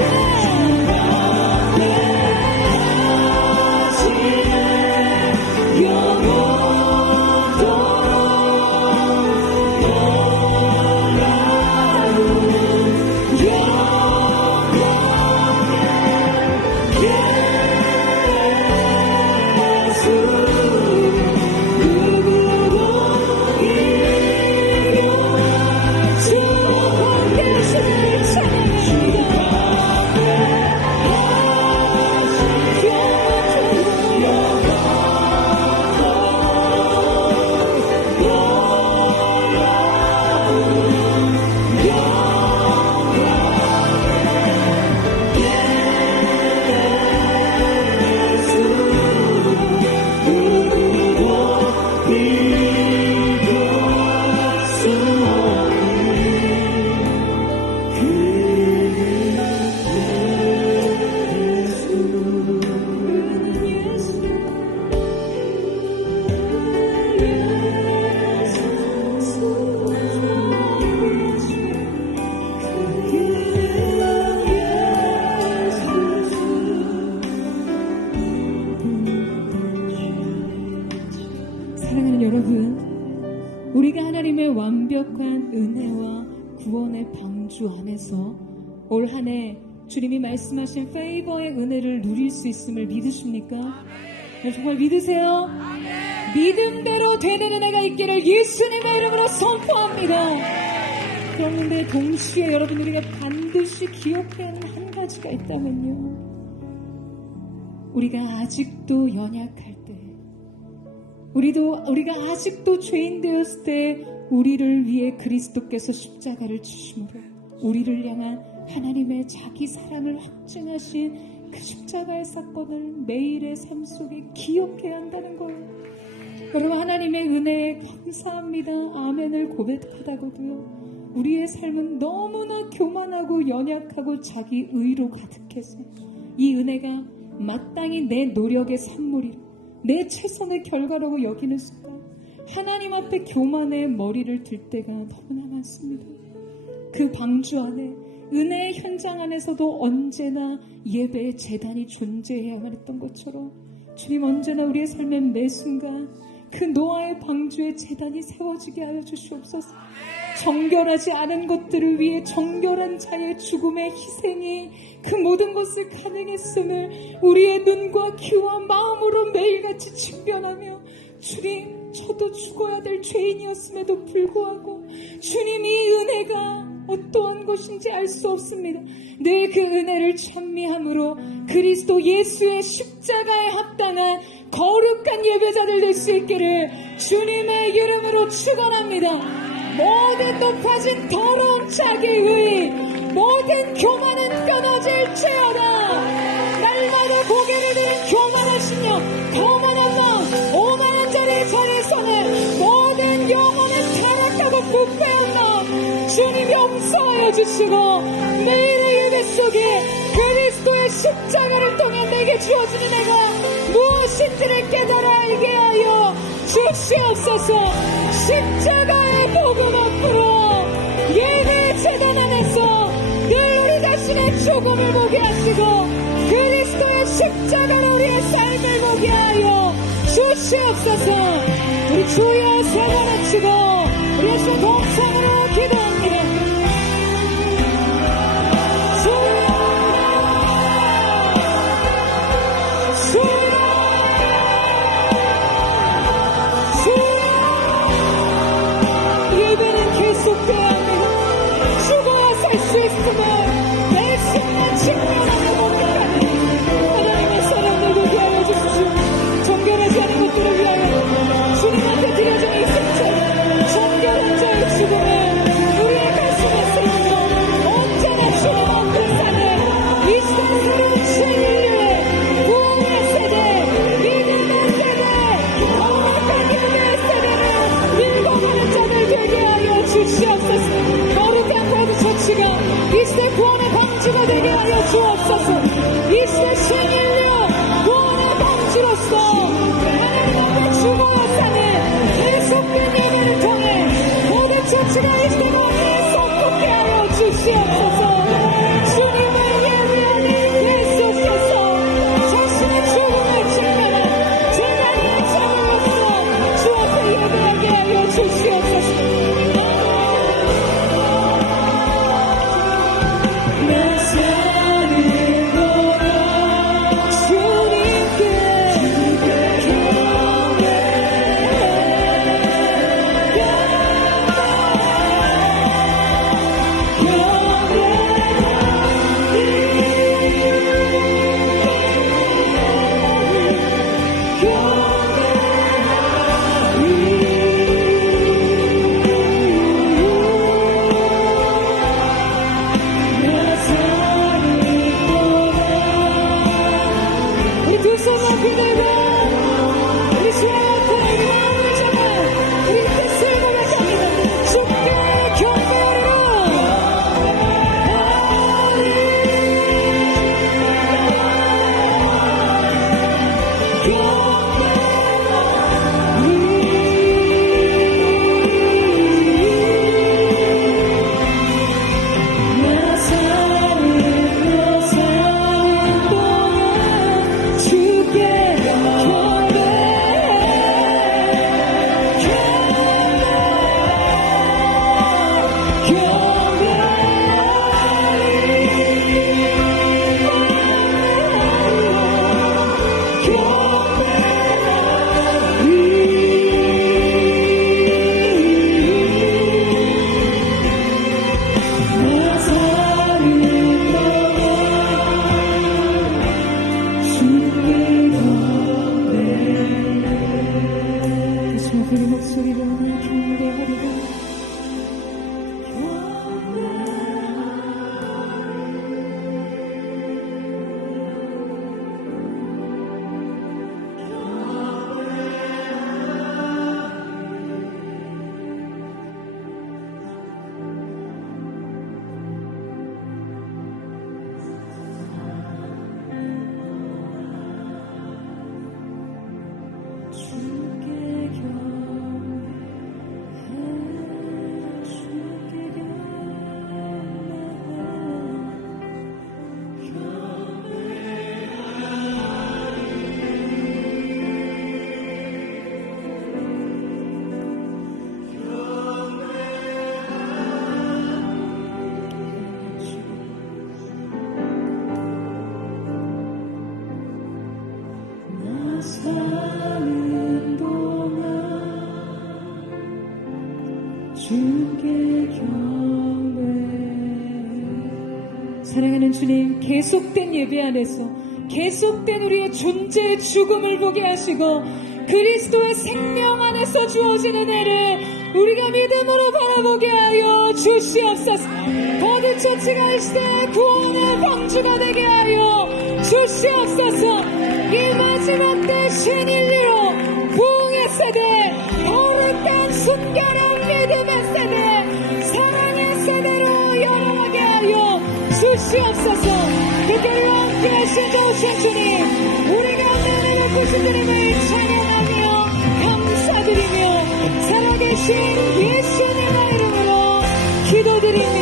사랑하는 여러분, 우리가 하나님의 완벽한 은혜와 구원의 방주 안에서 올 한 해 주님이 말씀하신 페이버의 은혜를 누릴 수 있음을 믿으십니까? 네, 정말 믿으세요? 믿음대로 되는 은혜가 있기를 예수님의 이름으로 선포합니다. 그런데 동시에 여러분, 우리가 반드시 기억해야 하는 한 가지가 있다면요, 우리가 아직도 연약할 때, 우리가 아직도 죄인 되었을 때 우리를 위해 그리스도께서 십자가를 지심으로 우리를 향한 하나님의 자기 사랑을 확증하신 그 십자가의 사건을 매일의 삶 속에 기억해야 한다는 거예요. 여러분, 하나님의 은혜에 감사합니다, 아멘을 고백하다가도요, 우리의 삶은 너무나 교만하고 연약하고 자기 의로 가득해서 이 은혜가 마땅히 내 노력의 산물이로, 내 최선의 결과라고 여기는 순간 하나님 앞에 교만의 머리를 들 때가 너무나 많습니다. 그 방주 안에, 은혜의 현장 안에서도 언제나 예배의 제단이 존재해야만 했던 것처럼 주님, 언제나 우리의 삶의 매 순간 그 노아의 방주의 제단이 세워지게 하여 주시옵소서. 정결하지 않은 것들을 위해 정결한 자의 죽음의 희생이 그 모든 것을 가능했음을 우리의 눈과 귀와 마음으로 매일같이 직변하며, 주님, 저도 죽어야 될 죄인이었음에도 불구하고 주님, 이 은혜가 어떠한 것인지 알 수 없습니다. 내 그 은혜를 찬미함으로 그리스도 예수의 십자가에 합당한 거룩한 예배자들 될 수 있기를 주님의 이름으로 축원합니다. 모든 높아진 더러운 자기의 모든 교만은 끊어질지어다. 날마다 고개를 드는 교만하시며 거만한 마음, 오만한 자리에 서는 모든 영혼은 타락하고 부패한 마음 주님이 용서하여 주시고, 매일의 예배 속에 그리스도의 십자가를 통해 내게 주어진 은혜가 무엇인지를 깨달아 알게 하여 주시옵소서. 십자가의 복음 앞으로 예배 재단 안에서 늘 우리 자신의 죽음을 보게 하시고 그리스도의 십자가로 우리의 삶을 보게 하여 주시옵소서. 우리 주여 세 번 외치고 우리 예수 동성으로 기도합니다. 주여 주여 주여. 예배는 계속돼야 합니다. 죽어야 살 수 있으면 내 숨만 직면하는 것까지 하나님의 사랑을 보게 하여 주십시오. 정결하지 않은 것들을 위하여 주님한테 드려진 이 생체 정결한 자의 죽음을 우리의 가슴에 새기며 언제나 주님 앞에 사는 이 시간 새로운 신인류의 구원의 세대 믿음의 세대 거룩한 예배의 세대를 밀고가는 자들 되게 하여 주시옵소서. 거룩한 모든 처치가 이 시대 구원의 방주가 되게 하여 주옵소서. 이 시대 신인류 구원의 방주로서 하나님 앞에 죽어야 사는 계속된 예배를 통해 모든 처치가 이 시대 구원에 솟게 하여 주시옵소서. 주님을 예배하니 계속해서 자신의 죽음을 직면한 제자리의 자물로서 주 앞에 예배하게 하여 주시옵소서. 내 삶을 걸어 주님께 우리 두 손 높이 들고 우리 주의 앞에 우리 마음을 잡아 우리 뜻을 고백합니다. 주께 경배하리라. 우리 목소리로 경배하리라. 사는 동안 주께 경배. 사랑하는 주님, 계속된 예배 안에서 계속된 우리의 존재의 죽음을 보게 하시고 그리스도의 생명 안에서 주어지는 은혜를 우리가 믿음으로 바라보게 하여 주시옵소서. 모든 처치가 이 시대의 구원의 방주가 되게 하여 주시옵소서. 이 마지막 때 신인류로 부흥의 세대, 거룩한 순결한 믿음의 세대, 사랑의 세대로 열어가게 하여 주시옵소서. 특별히 함께 하신 좋으신 주님, 우리가 은혜를 베푸신 주님을 찬양하며 감사드리며 예수님의 이름으로 기도드립니다.